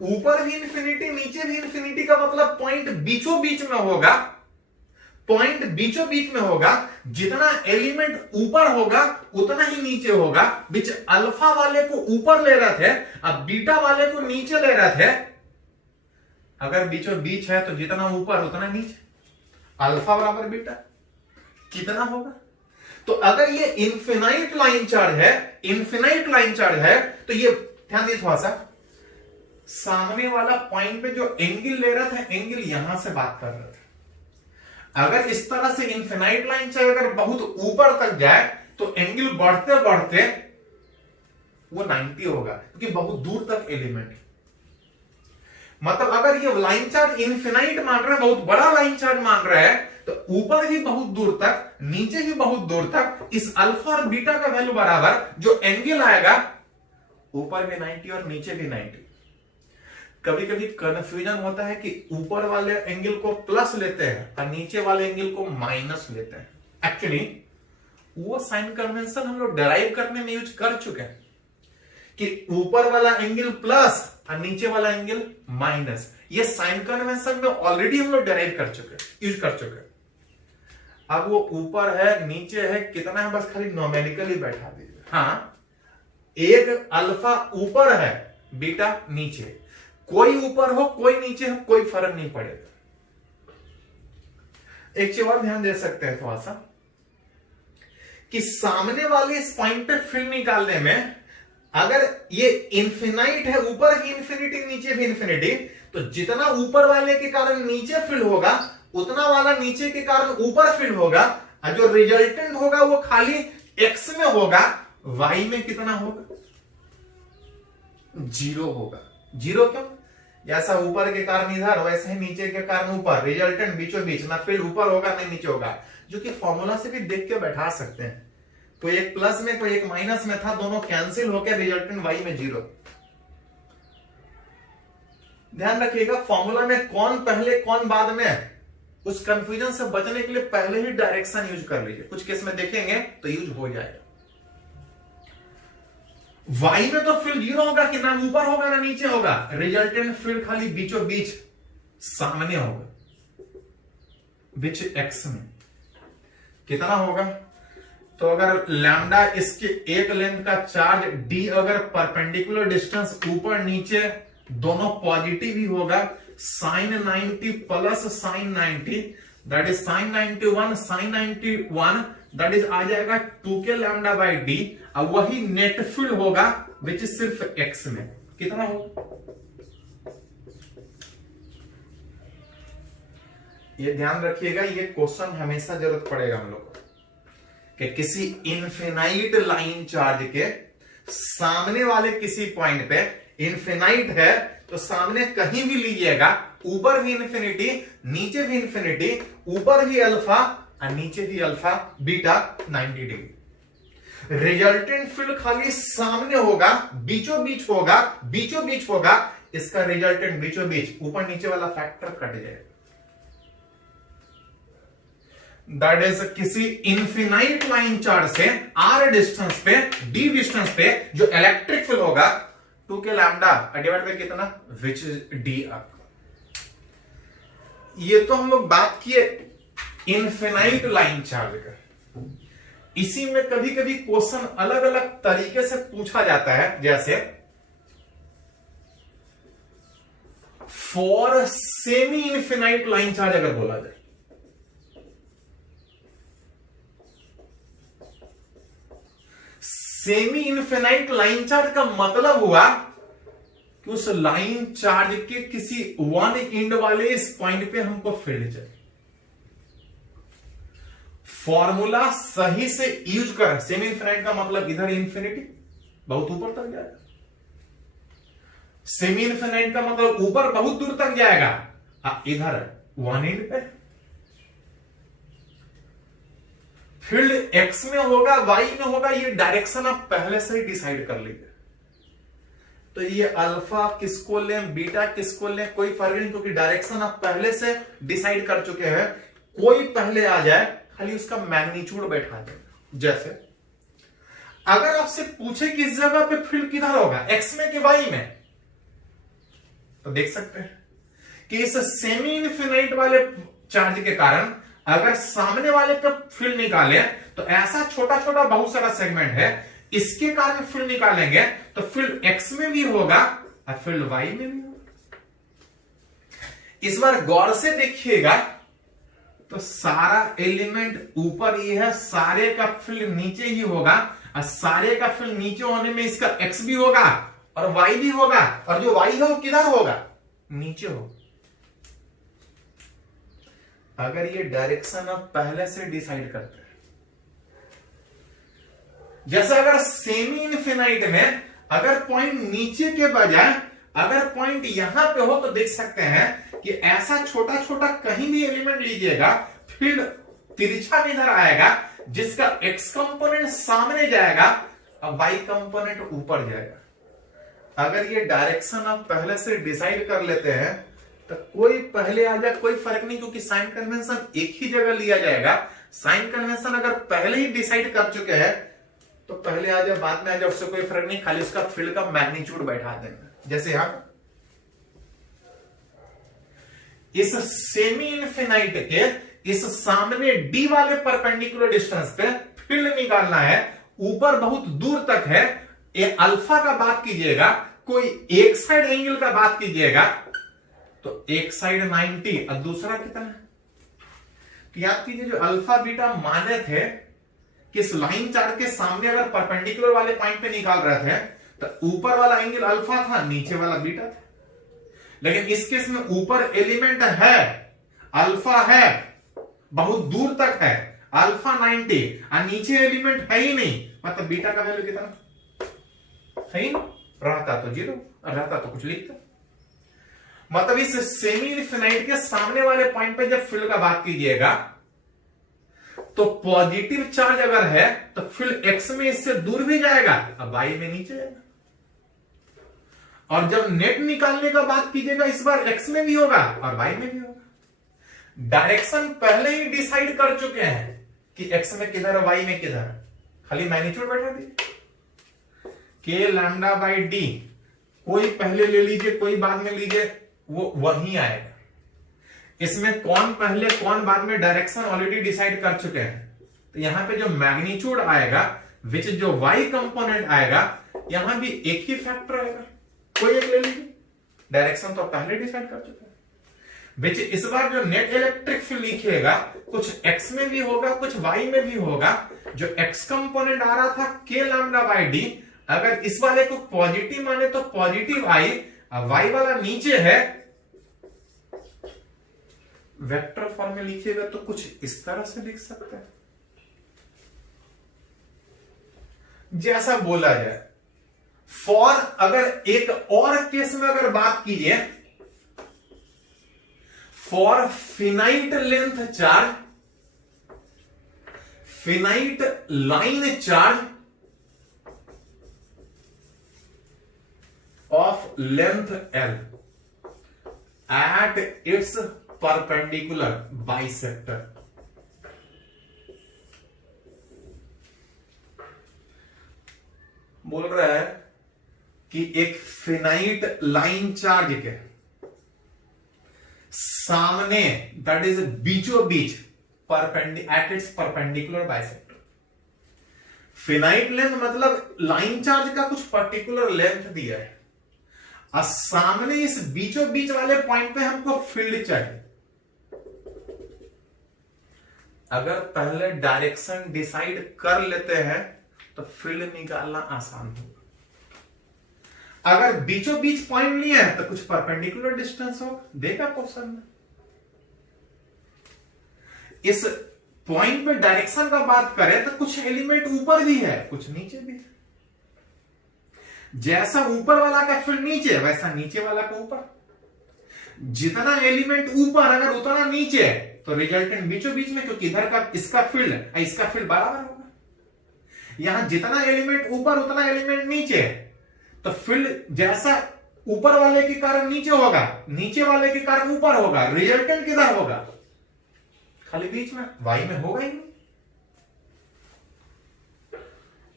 ऊपर भी इंफिनिटी नीचे भी इंफिनिटी का मतलब पॉइंट बीचों बीच में होगा, पॉइंट बीचों बीच में होगा। जितना एलिमेंट ऊपर होगा उतना ही नीचे होगा। बीच अल्फा वाले को ऊपर ले रहे थे, अब बीटा वाले को नीचे ले रहे थे। अगर बीचों बीच है तो जितना ऊपर उतना नीचे, अल्फा बराबर बीटा कितना होगा। तो अगर ये इन्फिनाइट लाइन चार्ज है, इन्फिनाइट लाइन चार्ज है, तो ये ध्यान दीजिए थोड़ा सा, सामने वाला पॉइंट पे जो एंगल ले रहा था, एंगल यहां से बात कर रहा था। अगर इस तरह से इन्फिनाइट लाइन चाहे अगर बहुत ऊपर तक जाए तो एंगल बढ़ते बढ़ते वो 90 होगा, क्योंकि बहुत दूर तक एलिमेंट है। मतलब अगर ये लाइन चार्ज इन्फिनाइट मान रहे हैं, बहुत बड़ा लाइन चार्ज मान रहे हैं, तो ऊपर ही बहुत दूर तक, नीचे ही बहुत दूर तक इस अल्फा और बीटा का वैल्यू बराबर जो एंगल आएगा, ऊपर भी 90 और नीचे भी 90। कभी कभी कंफ्यूजन होता है कि ऊपर वाले एंगल को प्लस लेते हैं और नीचे वाले एंगल को माइनस लेते हैं। एक्चुअली वो साइन कन्वेंशन हम लोग डिराइव करने में यूज कर चुके हैं कि ऊपर वाला एंगल प्लस और नीचे वाला एंगल माइनस। ये साइन कन्वेंशन में ऑलरेडी हम लोग डिराइव कर चुके हैं, यूज कर चुके हैं। अब वो ऊपर है नीचे है कितना है, बस खाली नॉमेरिकली बैठा दीजिए। हाँ, एक अल्फा ऊपर है, बीटा नीचे, कोई ऊपर हो कोई नीचे हो कोई फर्क नहीं पड़ेगा। एक चीज और ध्यान दे सकते हैं थोड़ा सा कि सामने वाले इस पॉइंट पे फील्ड निकालने में अगर ये इन्फिनाइट है, ऊपर भी इंफिनिटी नीचे भी इंफिनिटी, तो जितना ऊपर वाले के कारण नीचे फील्ड होगा उतना वाला नीचे के कारण ऊपर फील्ड होगा, और जो रिजल्टेंट होगा वो खाली एक्स में होगा, वाई में कितना होगा, 0 होगा। 0 क्यों? जैसा ऊपर के कारण इधर वैसे ही नीचे के कारण ऊपर, रिजल्टेंट बीचों बीच, ना फील्ड ऊपर होगा ना नीचे होगा, जो कि फॉर्मूला से भी देख के बैठा सकते हैं। कोई एक प्लस में कोई एक माइनस में था, दोनों कैंसिल होकर रिजल्टेंट वाई में 0। ध्यान रखिएगा फॉर्मूला में कौन पहले कौन बाद में, उस कंफ्यूजन से बचने के लिए पहले ही डायरेक्शन यूज कर लीजिए। कुछ केस में देखेंगे तो यूज हो जाएगा। वाई में तो फील्ड 0 होगा कि ना ऊपर होगा ना नीचे होगा, रिजल्टेंट फील्ड खाली बीचों बीच सामने होगा, बीच एक्स में कितना होगा। तो अगर लैम्डा इसके एक लेंथ का चार्ज डी अगर परपेंडिकुलर डिस्टेंस ऊपर नीचे दोनों पॉजिटिव ही होगा, sine 90 plus sine 90 that is sine 91 sine 91 that is आ जाएगा 2k लैम्डा बाई डी, और वही नेट फील्ड होगा विच इज सिर्फ एक्स में कितना होगा। ये ध्यान रखिएगा, ये क्वेश्चन हमेशा जरूरत पड़ेगा हम लोग को कि किसी इनफिनाइट लाइन चार्ज के सामने वाले किसी पॉइंट पे, इनफिनाइट है तो सामने कहीं भी लीजिएगा, ऊपर भी इंफिनिटी नीचे भी इंफिनिटी, ऊपर भी अल्फा और नीचे भी alpha beta 90 degree. Resultant field खाली सामने होगा, बीचों बीच होगा, बीचों बीच होगा, इसका रिजल्टेंट बीचों बीच, ऊपर नीचे वाला फैक्टर कट जाएगा। दैट इज किसी इनफिनाइट लाइन चार्ज से आर डिस्टेंस पे, डी डिस्टेंस पे जो इलेक्ट्रिक फील्ड होगा 2k लैम्डा डिवाइड बाय कितना, विच इज डी अप। ये तो हम लोग बात किए इनफिनाइट लाइन चार्ज का। इसी में कभी कभी क्वेश्चन अलग अलग तरीके से पूछा जाता है, जैसे for semi infinite line charge अगर बोला जाए, सेमी इनफिनाइट लाइन चार्ज का मतलब हुआ कि उस लाइन चार्ज के किसी वन एंड वाले इस पॉइंट पे हमको फील्ड चाहिए। फॉर्मूला सही से यूज कर, सेमी इनफिनाइट का मतलब इधर इंफिनिटी बहुत ऊपर तक जाएगा, सेमी इनफिनाइट का मतलब ऊपर बहुत दूर तक जाएगा, इधर वन एंड पे फील्ड एक्स में होगा वाई में होगा, ये डायरेक्शन आप पहले से ही डिसाइड कर लीजिए। तो ये अल्फा किसको लें बीटा किसको लें कोई फर्क नहीं, क्योंकि डायरेक्शन आप पहले से डिसाइड कर चुके हैं। कोई पहले आ जाए खाली उसका मैग्नीट्यूड बैठा दे। जैसे अगर आपसे पूछे कि इस जगह पे फील्ड किधर होगा, एक्स में कि वाई में, तो देख सकते हैं कि इस सेमी इनफिनाइट वाले चार्ज के कारण अगर सामने वाले पे फील्ड निकाले तो ऐसा छोटा छोटा बहुत सारा सेगमेंट है, इसके कारण फील्ड निकालेंगे तो फील्ड एक्स में भी होगा और फील्ड वाई में भी होगा। इस बार गौर से देखिएगा तो सारा एलिमेंट ऊपर ही है, सारे का फील्ड नीचे ही होगा, और सारे का फील्ड नीचे होने में इसका एक्स भी होगा और वाई भी होगा, और जो वाई है वो किधर होगा, नीचे होगा। अगर ये डायरेक्शन आप पहले से डिसाइड करते हैं, जैसे अगर सेमी इनफिनाइट में अगर पॉइंट नीचे के बजाय अगर पॉइंट यहां पे हो तो देख सकते हैं कि ऐसा छोटा छोटा कहीं भी एलिमेंट लीजिएगा, फील्ड तिरछा इधर आएगा, जिसका एक्स कंपोनेंट सामने जाएगा और वाई कंपोनेंट ऊपर जाएगा। अगर ये डायरेक्शन आप पहले से डिसाइड कर लेते हैं तो कोई पहले आ जाए कोई फर्क नहीं, क्योंकि साइन कन्वेंशन एक ही जगह लिया जाएगा। साइन कन्वेंशन अगर पहले ही डिसाइड कर चुके हैं तो पहले आ जाए बाद में आ जाए, उससे कोई फर्क नहीं, खाली उसका फील्ड का मैग्नीट्यूड बैठा देंगे। जैसे यहां इस सेमी इनफिनाइट के इस सामने डी वाले परपेंडिकुलर डिस्टेंस पे फील्ड निकालना है, ऊपर बहुत दूर तक है, ये अल्फा का बात कीजिएगा, कोई एक साइड एंगल का बात कीजिएगा तो एक साइड 90 और दूसरा कितना है, तो याद कीजिए जो अल्फा बीटा माने थे कि इस लाइन चार्ट के सामने अगर परपेंडिकुलर वाले पॉइंट पे निकाल रहे थे तो ऊपर वाला एंगल अल्फा था, नीचे वाला बीटा था। लेकिन इस केस में ऊपर एलिमेंट है, अल्फा है, बहुत दूर तक है, अल्फा 90 और नीचे एलिमेंट है ही नहीं, मतलब बीटा का वैल्यू कितना है ही नहीं, रहता तो 0 और रहता तो कुछ लिखता। मतलब इस सेमी इनफिनाइट के सामने वाले पॉइंट पे जब फील्ड का बात कीजिएगा तो पॉजिटिव चार्ज अगर है तो फील्ड एक्स में इससे दूर भी जाएगा अब वाई में नीचे जाएगा, और जब नेट निकालने का बात कीजिएगा इस बार एक्स में भी होगा और वाई में भी होगा। डायरेक्शन पहले ही डिसाइड कर चुके हैं कि एक्स में किधर है वाई में किधर है, खाली मैग्नीट्यूड बैठा दीजिए। के लैम्डा बाई डी कोई पहले ले लीजिए कोई बाद में लीजिए, वो वही आएगा। इसमें कौन पहले कौन बाद में डायरेक्शन ऑलरेडी डिसाइड कर चुके हैं, तो यहां पे जो मैग्नीट्यूड आएगा विच जो वाई कंपोनेंट आएगा यहां भी एक ही फैक्टर आएगा, कोई एक ले लीजिए, डायरेक्शन तो पहले डिसाइड कर चुके हैं। विच इस बार जो नेट इलेक्ट्रिक फील्ड लिखिएगा कुछ एक्स में भी होगा कुछ वाई में भी होगा। जो एक्स कंपोनेंट आ रहा था के लैम्डा बाई डी, अगर इस वाले को पॉजिटिव माने तो पॉजिटिव आई, वाई वाला नीचे है, वेक्टर फॉर्म में लिखिएगा तो कुछ इस तरह से लिख सकते हैं। जैसा बोला जाए फॉर, अगर एक और केस में अगर बात कीजिए, for finite length charge, finite line charge of length L at its perpendicular bisector, बोल रहा है कि एक फिनाइट लाइन चार्ज के सामने दैट इज बीचों बीच at its perpendicular bisector. Finite length मतलब लाइन चार्ज का कुछ पर्टिकुलर लेंथ दिया है और सामने इस बीचों बीच वाले पॉइंट पे हमको फील्ड चाहिए। अगर पहले डायरेक्शन डिसाइड कर लेते हैं तो फील्ड निकालना आसान होगा। अगर बीचों बीच पॉइंट नहीं है तो कुछ परपेंडिकुलर डिस्टेंस होगा, देखा क्वेश्चन में। इस पॉइंट पे डायरेक्शन का बात करें तो कुछ एलिमेंट ऊपर भी है कुछ नीचे भी है। जैसा ऊपर वाला का फील्ड नीचे वैसा नीचे वाला का ऊपर। जितना एलिमेंट ऊपर अगर उतना नीचे है तो रिजल्टेंट बीचों बीच में, क्योंकि इधर का इसका फील्ड इसका फील्ड बराबर होगा। यहां जितना एलिमेंट ऊपर उतना एलिमेंट नीचे है तो फील्ड जैसा ऊपर वाले के कारण नीचे होगा, नीचे वाले के कारण ऊपर होगा, रिजल्टेंट किधर होगा? खाली बीच में, वाई में होगा ही नहीं।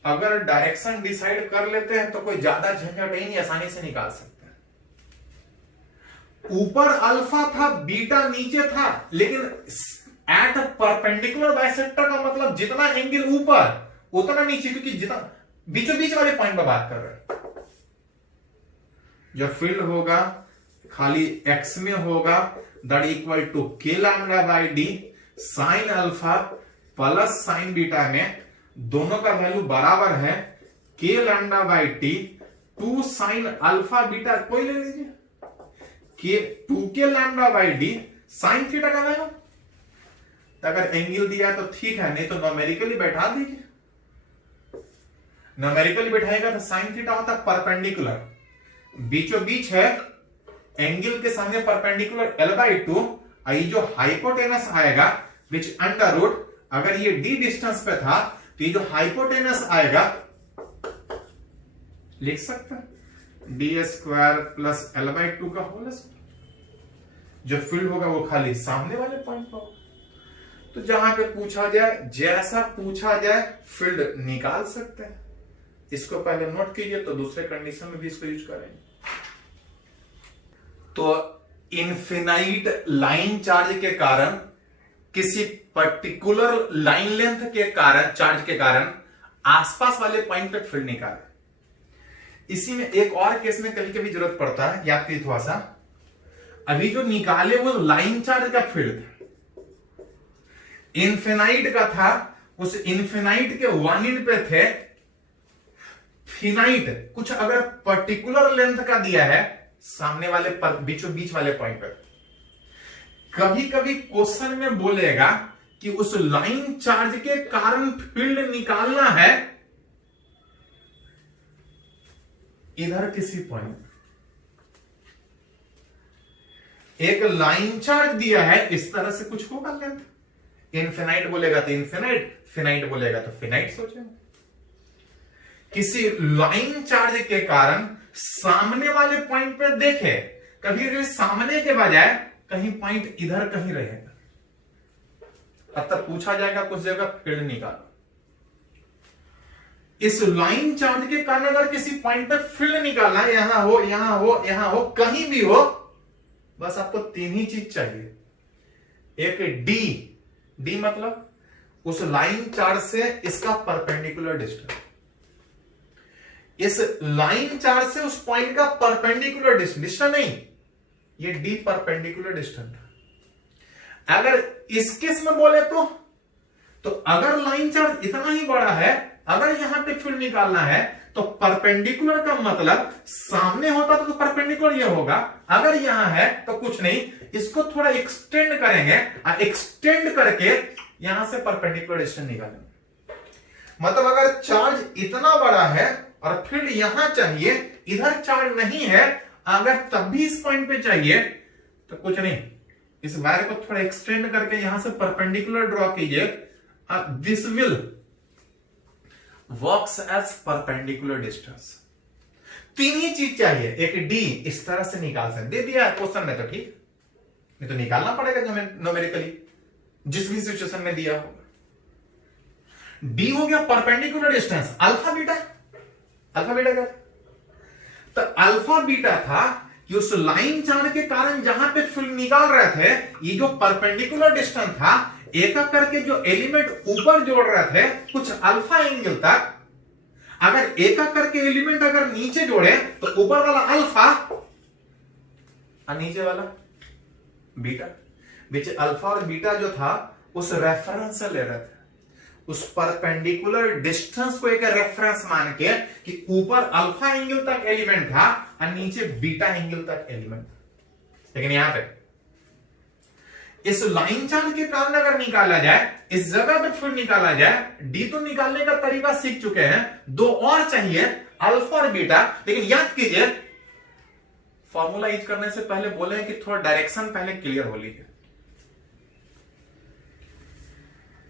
अगर डायरेक्शन डिसाइड कर लेते हैं तो कोई ज्यादा झंझट ही नहीं, आसानी से निकाल सकते हैं। ऊपर अल्फा था, बीटा नीचे था, लेकिन एट परपेंडिकुलर बाइसेक्टर का मतलब जितना एंगल ऊपर उतना नीचे, क्योंकि जितना बीचों बीच वाले पॉइंट पर बात कर रहे हैं। जो फील्ड होगा खाली एक्स में होगा, दैट इक्वल टू के lambda by D sine alpha plus sign beta में दोनों का वैल्यू बराबर है के lambda by T 2 sine alpha beta, कोई ले लीजिए, के 2 के lambda by D sine theta का वैल्यू तो अगर एंगल दिया तो ठीक है, नहीं तो न्यूमेरिकली बैठा दीजिए। न्यूमेरिकली बैठाएगा तो साइन थीटा होता है परपेंडिकुलर, बीचों बीच है एंगल के सामने परपेंडिकुलर l/2, ये जो हाइपोटेनस आएगा विच अंडर रूट, अगर ये d डिस्टेंस पे था तो ये जो हाइपोटेनस आएगा लिख सकते हैं d² प्लस l/2 का होल स्क्वायर। जो फील्ड होगा वो खाली सामने वाले पॉइंट पर होगा। तो जहां पे पूछा जाए, जैसा पूछा जाए फील्ड निकाल सकते हैं। इसको पहले नोट कीजिए, तो दूसरे कंडीशन में भी इसको यूज करेंगे। तो इनफिनाइट लाइन चार्ज के कारण, किसी पर्टिकुलर लाइन लेंथ के कारण, चार्ज के कारण आसपास वाले पॉइंट पे फील्ड निकाले। इसी में एक और केस में कभी कभी जरूरत पड़ता है, याद कीजिए थोड़ा सा। अभी जो निकाले वो लाइन चार्ज का फील्ड था, इनफिनाइट का था, उस इनफिनाइट के वन एंड पे थे फिनाइट, कुछ अगर पर्टिकुलर लेंथ का दिया है सामने वाले बीचों बीच वाले पॉइंट पर। कभी कभी क्वेश्चन में बोलेगा कि उस लाइन चार्ज के कारण फील्ड निकालना है इधर किसी पॉइंट। एक लाइन चार्ज दिया है, इस तरह से कुछ होगा लेंथ। इनफिनाइट बोलेगा तो इनफिनाइट, फिनाइट बोलेगा तो फिनाइट सोचेंगे। किसी लाइन चार्ज के कारण सामने वाले पॉइंट पे देखे, कभी सामने के बजाय कहीं पॉइंट इधर कहीं रहेगा, अब तक पूछा जाएगा कुछ जगह फील्ड निकालो। इस लाइन चार्ज के कारण अगर किसी पॉइंट पे फील्ड निकालना है, यहां हो, यहां हो, यहां हो, कहीं भी हो, बस आपको तीन ही चीज चाहिए। एक डी मतलब उस लाइन चार्ज से इसका परपेंडिकुलर डिस्टेंस, इस लाइन चार्ज से उस पॉइंट का परपेंडिकुलर डिस्टेंस नहीं, ये डी परपेंडिकुलर डिस्टेंस। अगर इस केस में बोले तो अगर लाइन चार्ज इतना ही बड़ा है, अगर यहां पे फील्ड निकालना है तो परपेंडिकुलर का मतलब सामने होता तो परपेंडिकुलर ये होगा, अगर यहां है तो कुछ नहीं, इसको थोड़ा एक्सटेंड करेंगे, एक्सटेंड करके यहां से परपेंडिकुलर डिस्टेंस निकालेंगे। मतलब अगर चार्ज इतना बड़ा है और फील्ड यहां चाहिए, इधर चार्ज नहीं है, अगर तब भी इस पॉइंट पे चाहिए तो कुछ नहीं, इस वायर को थोड़ा एक्सटेंड करके यहां से परपेंडिकुलर ड्रॉ कीजिए, this will works as perpendicular distance. तीन ही चीज चाहिए, एक डी इस तरह से निकाल सकते, दे दिया क्वेश्चन में तो ठीक, नहीं तो निकालना पड़ेगा न्यूमेरिकली जिस भी सिचुएशन में दिया होगा। डी हो गया परपेंडिकुलर डिस्टेंस, अल्फा बीटा क्या, तो अल्फा बीटा था कि उस लाइन चार्ज के कारण जहां पे फील्ड निकाल रहे थे, ये जो परपेंडिकुलर डिस्टेंस था, एक एक करके जो एलिमेंट ऊपर जोड़ रहे थे कुछ अल्फा एंगल तक, अगर एक एक करके एलिमेंट अगर नीचे जोड़े तो ऊपर वाला अल्फा और नीचे वाला बीटा, बीच अल्फा और बीटा जो था उस रेफरेंस से ले रहे थे, उस परपेंडिकुलर डिस्टेंस को एक रेफरेंस मान के कि ऊपर अल्फा एंगल तक एलिमेंट था और नीचे बीटा एंगल तक एलिमेंट था। लेकिन यहां पे इस लाइन चार्ज के कारण अगर निकाला जाए, इस जगह पे फिर निकाला जाए, डी तो निकालने का तरीका सीख चुके हैं, दो और चाहिए अल्फा और बीटा। लेकिन याद कीजिए फॉर्मूला यूज करने से पहले बोले कि थोड़ा डायरेक्शन पहले क्लियर हो लीजिए।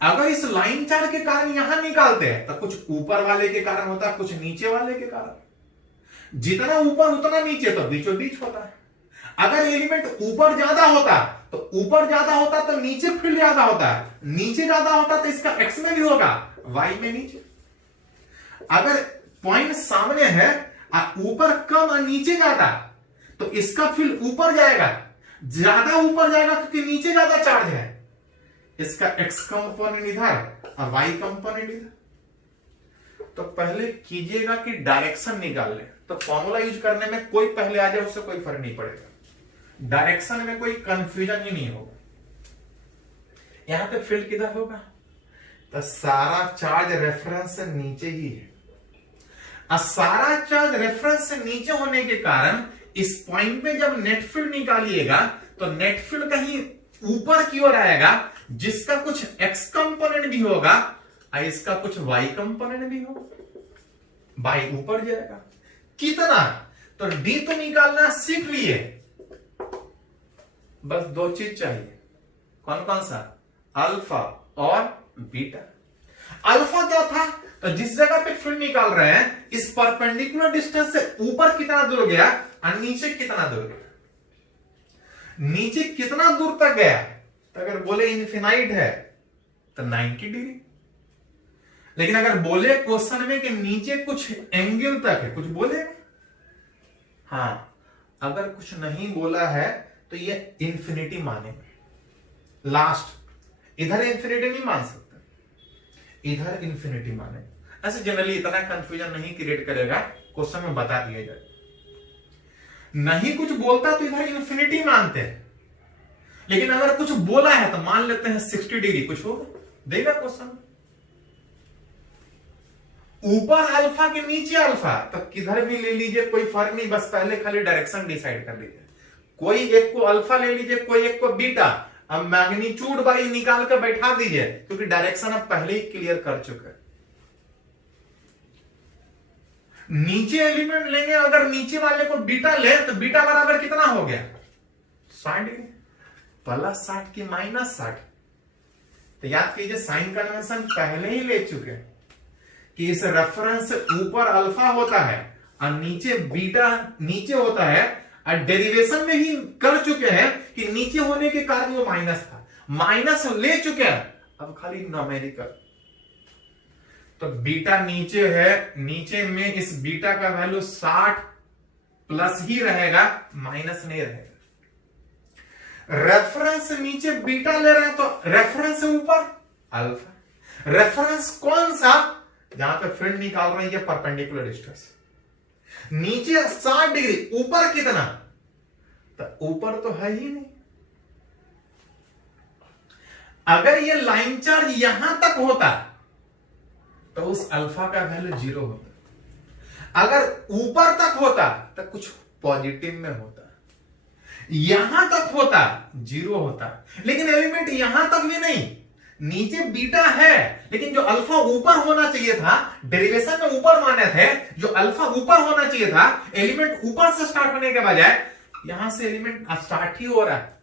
अगर इस लाइन चार्ज के कारण यहां निकालते हैं तो कुछ ऊपर वाले के कारण होता है, कुछ नीचे वाले के कारण। जितना ऊपर उतना नीचे, तो बीचों बीच होता है। अगर एलिमेंट ऊपर ज्यादा होता तो ऊपर ज्यादा होता तो नीचे फील्ड ज्यादा होता है, नीचे ज्यादा होता तो इसका एक्स में भी होगा, वाई में नीचे। अगर पॉइंट सामने है और ऊपर कम और नीचे ज्यादा, तो इसका फील्ड ऊपर जाएगा, ज्यादा ऊपर जाएगा क्योंकि नीचे ज्यादा चार्ज है, इसका एक्स कंपोनेंट इधर और वाई कंपोनेंट इधर। तो पहले कीजिएगा कि डायरेक्शन निकाल ले, तो फॉर्मूला यूज करने में कोई पहले आ जाए उससे कोई फर्क नहीं पड़ेगा, डायरेक्शन में कोई कंफ्यूजन ही नहीं होगा। यहां पे फील्ड किधर होगा, तो सारा चार्ज रेफरेंस से नीचे ही है, और सारा चार्ज रेफरेंस से नीचे होने के कारण इस पॉइंट पे जब नेट फील्ड निकालिएगा तो नेट फील्ड कहीं ऊपर की ओर आएगा, जिसका कुछ x कंपोनेंट भी होगा और इसका कुछ y कंपोनेंट भी होगा, y ऊपर जाएगा। कितना? तो d तो निकालना सीख लिए, बस दो चीज चाहिए। कौन कौन सा? अल्फा और बीटा। अल्फा क्या था? तो जिस जगह पे फील्ड निकाल रहे हैं, इस परपेंडिकुलर डिस्टेंस से ऊपर कितना दूर गया और नीचे कितना दूर गया। नीचे कितना दूर तक गया? तो अगर बोले इन्फिनाइट है तो 90 डिग्री। लेकिन अगर बोले क्वेश्चन में कि नीचे कुछ एंगल तक है, कुछ बोले? हाँ, अगर कुछ नहीं बोला है तो ये इंफिनिटी माने। लास्ट इधर इंफिनिटी नहीं मान सकते, इधर इंफिनिटी माने। ऐसे जनरली इतना कंफ्यूजन नहीं क्रिएट करेगा, क्वेश्चन में बता दिया जाए। नहीं कुछ बोलता तो इधर इंफिनिटी मानते हैं, लेकिन अगर कुछ बोला है तो मान लेते हैं 60 डिग्री कुछ होगा, देगा क्वेश्चन। ऊपर अल्फा के नीचे अल्फा, तो किधर भी ले लीजिए कोई फर्क नहीं, बस पहले खाली डायरेक्शन डिसाइड कर लीजिए। कोई एक को अल्फा ले लीजिए, कोई एक को बीटा। अब मैग्नीट्यूड बाई निकाल कर बैठा दीजिए, क्योंकि डायरेक्शन अब पहले ही क्लियर कर चुके हैं। नीचे एलिमेंट लेंगे, अगर नीचे वाले को बीटा ले तो बीटा बराबर कितना हो गया? 60 डिग्री। प्लस 60 की माइनस 60। तो याद कीजिए साइन कन्वेंशन पहले ही ले चुके हैं कि इस रेफरेंस से ऊपर अल्फा होता है और नीचे बीटा नीचे होता है, और डेरिवेशन में ही कर चुके हैं कि नीचे होने के कारण वो माइनस था, माइनस ले चुके हैं। अब खाली न्यूमेरिकल, तो बीटा नीचे है, नीचे में इस बीटा का वैल्यू 60 प्लस ही रहेगा, माइनस नहीं रहेगा। रेफरेंस नीचे बीटा ले रहे हैं तो रेफरेंस से ऊपर अल्फा। रेफरेंस कौन सा? जहां पे फील्ड निकाल रहे हैं ये परपेंडिकुलर डिस्टेंस। नीचे 60 डिग्री, ऊपर कितना? तो ऊपर तो है ही नहीं। अगर ये लाइन चार्ज यहां तक होता तो उस अल्फा का वैल्यू 0 होता। अगर ऊपर तक होता तो कुछ पॉजिटिव में होता, यहां तक होता 0 होता। लेकिन एलिमेंट यहां तक भी नहीं, नीचे बीटा है, लेकिन जो अल्फा ऊपर होना चाहिए था, डेरिवेशन में ऊपर माने थे, जो अल्फा ऊपर होना चाहिए था, एलिमेंट ऊपर से स्टार्ट होने के बजाय यहां से एलिमेंट स्टार्ट ही हो रहा है।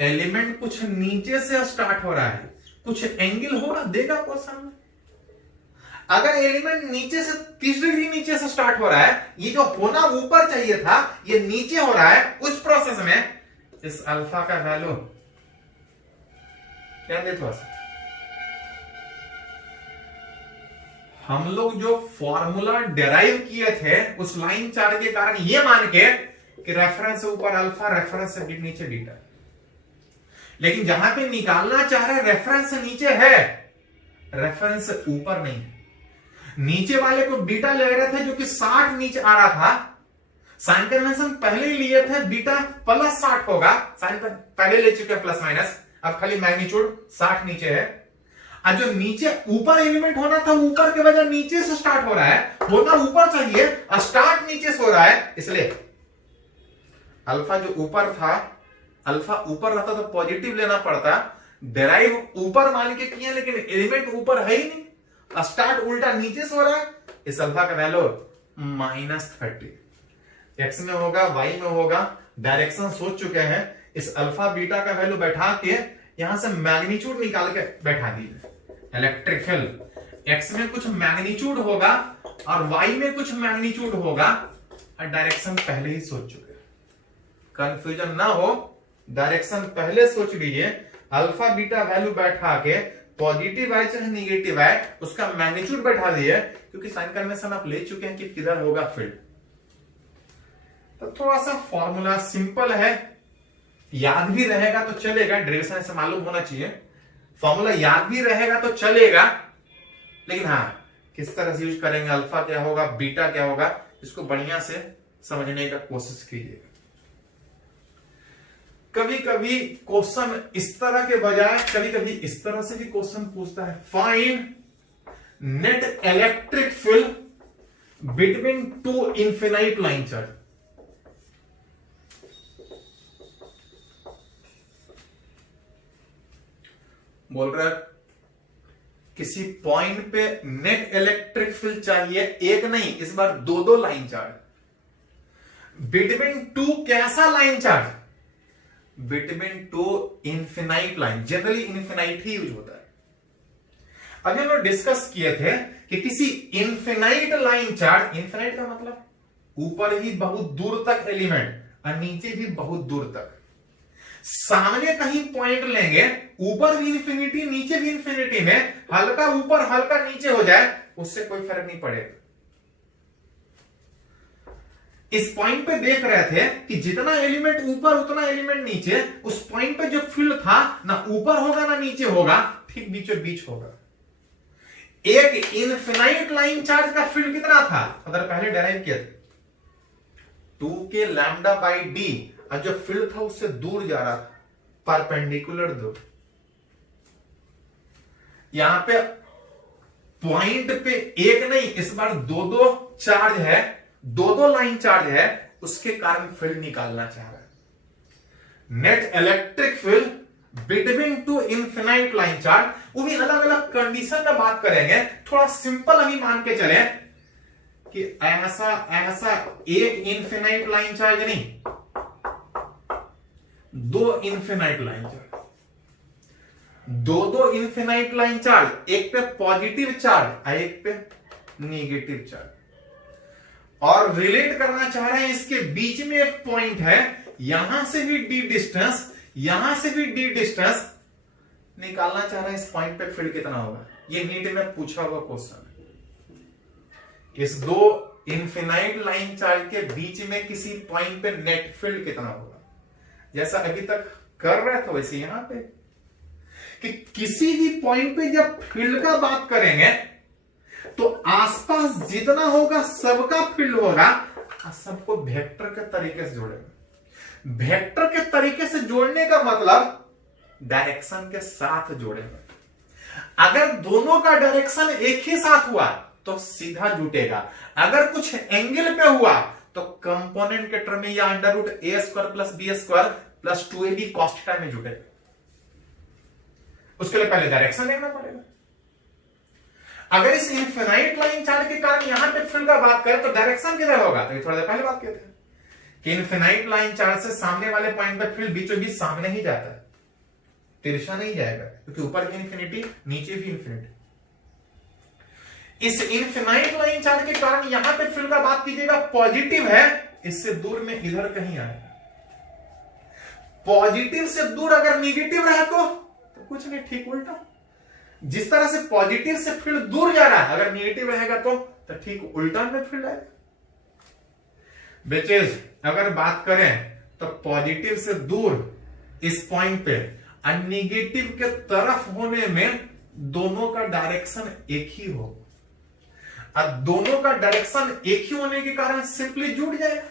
एलिमेंट कुछ नीचे से स्टार्ट हो रहा है, कुछ एंगल होगा, देगा क्वेश्चन में। अगर एलिमेंट नीचे से 30 डिग्री नीचे से स्टार्ट हो रहा है, ये जो होना ऊपर चाहिए था ये नीचे हो रहा है, उस प्रोसेस में इस अल्फा का वैल्यू क्या देते हो? हम लोग जो फॉर्मूला डेराइव किए थे उस लाइन चार्ज के कारण ये मान के कि रेफरेंस से ऊपर अल्फा, रेफरेंस से नीचे बीटा, लेकिन जहां पे निकालना चाह रहे रेफरेंस से नीचे है, रेफरेंस से ऊपर नहीं है। नीचे वाले को बीटा ले रहे थे जो कि 60 नीचे आ रहा था, साइन कन्वेंशन पहले ही लिए थे, बीटा प्लस 60 होगा, साइन पहले ले चुके हैं प्लस माइनस, अब खाली मैग्नीट्यूड 60 नीचे है। और जो नीचे ऊपर एलिमेंट होना था, ऊपर के बजाय नीचे से स्टार्ट हो रहा है, होना ऊपर चाहिए और स्टार्ट नीचे से हो रहा है, इसलिए अल्फा जो ऊपर था, अल्फा ऊपर रहता तो पॉजिटिव लेना पड़ता, डेराइव ऊपर मान के किया, लेकिन एलिमेंट ऊपर है ही नहीं, स्टार्ट उल्टा नीचे से हो रहा है, इस अल्फा का वैल्यू -30। एक्स में होगा, वाई में होगा, डायरेक्शन सोच चुके हैं, इस अल्फा बीटा का वैल्यू बैठा के यहां से मैग्नीट्यूड निकाल के बैठा दीजिए। इलेक्ट्रिक फील्ड एक्स में कुछ मैग्नीट्यूड होगा और वाई में कुछ मैग्नीट्यूड होगा, और डायरेक्शन पहले ही सोच चुके हैं, कंफ्यूजन ना हो, डायरेक्शन पहले सोच लीजिए। अल्फा बीटा वैल्यू बैठा के पॉजिटिव आए चाहे निगेटिव आए, उसका मैग्नीट्यूड बैठा दिए, क्योंकि साइन कन्वेंशन आप ले चुके हैं कि किधर होगा फील्ड। तो थोड़ा सा फॉर्मूला सिंपल है, याद भी रहेगा तो चलेगा, डेरिवेशन से मालूम होना चाहिए, फॉर्मूला याद भी रहेगा तो चलेगा, लेकिन हाँ किस तरह से यूज करेंगे, अल्फा क्या होगा, बीटा क्या होगा, इसको बढ़िया से समझने का कोशिश कीजिएगा। कभी कभी क्वेश्चन इस तरह के बजाय कभी कभी इस तरह से भी क्वेश्चन पूछता है, find net electric field between two infinite line charge. बोल रहा है किसी पॉइंट पे नेट इलेक्ट्रिक फील्ड चाहिए, एक नहीं इस बार दो दो लाइन चार्ज बिटवीन टू। कैसा line charge? Between two infinite line. Generally infinite ही यूज होता है। अभी हम लोग डिस्कस किए थे कि किसी इन्फिनाइट लाइन चार्ज, इन्फिनाइट का मतलब ऊपर ही बहुत दूर तक एलिमेंट और नीचे भी बहुत दूर तक, सामने कहीं पॉइंट लेंगे, ऊपर भी इंफिनिटी नीचे भी इंफिनिटी में, हल्का ऊपर हल्का नीचे हो जाए उससे कोई फर्क नहीं पड़ेगा। इस पॉइंट पे देख रहे थे कि जितना एलिमेंट ऊपर उतना एलिमेंट नीचे, उस पॉइंट पे जो फील्ड था ना ऊपर होगा ना नीचे होगा, ठीक बीचों बीच होगा। एक इनफिनाइट लाइन चार्ज का फील्ड कितना था? अगर पहले डेराइव किया 2k लैम्डा बाई डी, और जो फील्ड था उससे दूर जा रहा था, परपेंडिकुलर दूर। यहां पे पॉइंट पे एक नहीं इस बार दो दो चार्ज है, दो दो लाइन चार्ज है, उसके कारण फील्ड निकालना चाह रहा है। Net electric field between two infinite line charge, वो भी अलग अलग कंडीशन में बात करेंगे। थोड़ा सिंपल अभी मान के चले कि ऐसा ऐसा एक इनफिनाइट लाइन चार्ज नहीं, दो इनफिनाइट लाइन चार्ज, दो दो इनफिनाइट लाइन चार्ज, एक पे पॉजिटिव चार्ज और एक पे नेगेटिव चार्ज, और रिलेट करना चाह रहे हैं इसके बीच में एक पॉइंट है, यहां से भी डी डिस्टेंस, यहां से भी डी डिस्टेंस निकालना चाह रहे हैं। इस पॉइंट पे फील्ड कितना होगा? ये नीट में पूछा हुआ क्वेश्चन है। इस दो इनफिनाइट लाइन चार्ज के बीच में किसी पॉइंट पे नेट फील्ड कितना होगा? जैसा अभी तक कर रहे थे वैसे यहां पे कि किसी भी पॉइंट पे जब फील्ड का बात करेंगे तो आसपास जितना होगा सबका फील्ड होगा, सबको वेक्टर के तरीके से जोड़ेंगे। वेक्टर के तरीके से जोड़ने का मतलब डायरेक्शन के साथ जोड़ेंगे। अगर दोनों का डायरेक्शन एक ही साथ हुआ तो सीधा जुटेगा, अगर कुछ एंगल पे हुआ तो कंपोनेंट के टर्म में या under root a square plus b square plus 2ab cos theta में जुटेगा। उसके लिए पहले डायरेक्शन देखना पड़ेगा। अगर इस इनफिनाइट लाइन चार्ज के कारण यहां पे फील्ड का बात करें तो डायरेक्शन किधर होगा? तो थोड़ा देर पहले बात किए थे कि इनफिनाइट लाइन चार्ज से सामने वाले पॉइंट पे फील्ड बीचों बीच सामने ही जाता है, तिरछा नहीं जाएगा, क्योंकि ऊपर भी इंफिनिटी नीचे भी इंफिनिटी। इस इनफिनाइट लाइन चार्ज के कारण यहां पे फील्ड का बात कीजिएगा पॉजिटिव है, इससे दूर में इधर कहीं आएगा। पॉजिटिव से दूर अगर निगेटिव रहे तो कुछ नहीं, ठीक उल्टा। जिस तरह से पॉजिटिव से फील्ड दूर जा रहा है, अगर निगेटिव रहेगा तो ठीक उल्टा में फील्ड आएगा। बेचेज अगर बात करें तो पॉजिटिव से दूर इस पॉइंट पे और निगेटिव के तरफ होने में दोनों का डायरेक्शन एक ही हो, और दोनों का डायरेक्शन एक ही होने के कारण सिंपली जुड़ जाएगा।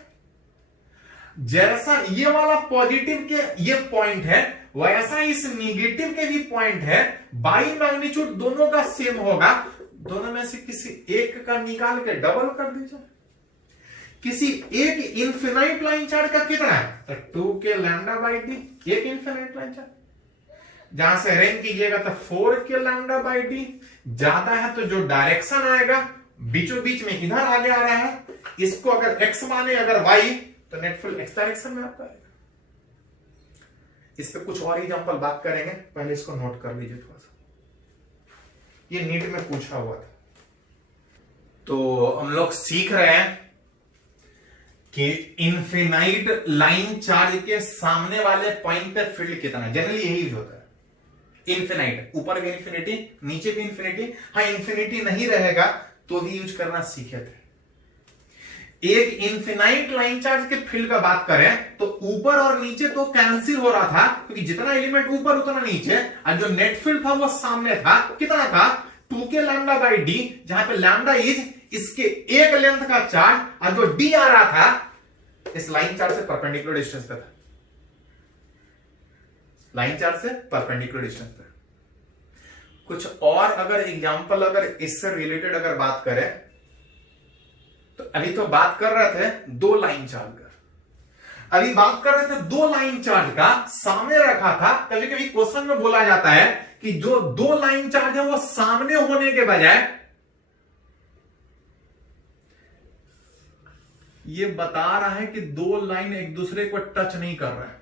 जैसा ये वाला पॉजिटिव के ये पॉइंट है, वैसा इस निगेटिव के भी पॉइंट है। बाई मैग्नीट्यूड दोनों का सेम होगा, दोनों में से किसी एक का निकाल के डबल कर दीजिए। किसी एक इनफिनाइट लाइन चार्ज का कितना है? तो 2k लैम्डा बाई डी, एक इनफिनाइट लाइन चार्ज। जहां से अरेंज कीजिएगा तो 4k लैम्डा बाई डी। ज्यादा है तो जो डायरेक्शन आएगा बीचों बीच में इधर आगे आ रहा है, इसको अगर x माने अगर y तो नेट फील्ड x डायरेक्शन में आपका आएगा। इस पे कुछ और एग्जांपल बात करेंगे, पहले इसको नोट कर लीजिए थोड़ा सा, ये नीट में पूछा हुआ था। तो हम लोग सीख रहे हैं कि इनफिनाइट लाइन चार्ज के सामने वाले पॉइंट पे फील्ड कितना है। जनरली यही यूज होता है, इनफिनाइट, ऊपर भी इन्फिनिटी नीचे भी इन्फिनिटी। हाँ, इन्फिनिटी नहीं रहेगा तो भी यूज करना सीखे थे। एक इनफिनाइट लाइन चार्ज के फील्ड का बात करें तो ऊपर और नीचे तो कैंसिल हो रहा था, क्योंकि जितना एलिमेंट ऊपर उतना नीचे, और जो नेट फील्ड था वो सामने था। कितना था? 2k लैम्डा बाई डी, जहां पे लैम्डा इज इसके एक लेंथ का चार्ज, और जो डी आ रहा था इस लाइन चार्ज से परपेंडिकुलर डिस्टेंस पे था, लाइन चार्ज से परपेंडिकुलर डिस्टेंस पे। कुछ और अगर एग्जांपल अगर इससे रिलेटेड अगर बात करें तो अभी तो बात कर रहे थे दो लाइन चार्ज का, अभी बात कर रहे थे दो लाइन चार्ज का, सामने रखा था। कभी कभी क्वेश्चन में बोला जाता है कि जो दो लाइन चार्ज है वो सामने होने के बजाय ये बता रहा है कि दो लाइन एक दूसरे को टच नहीं कर रहा है।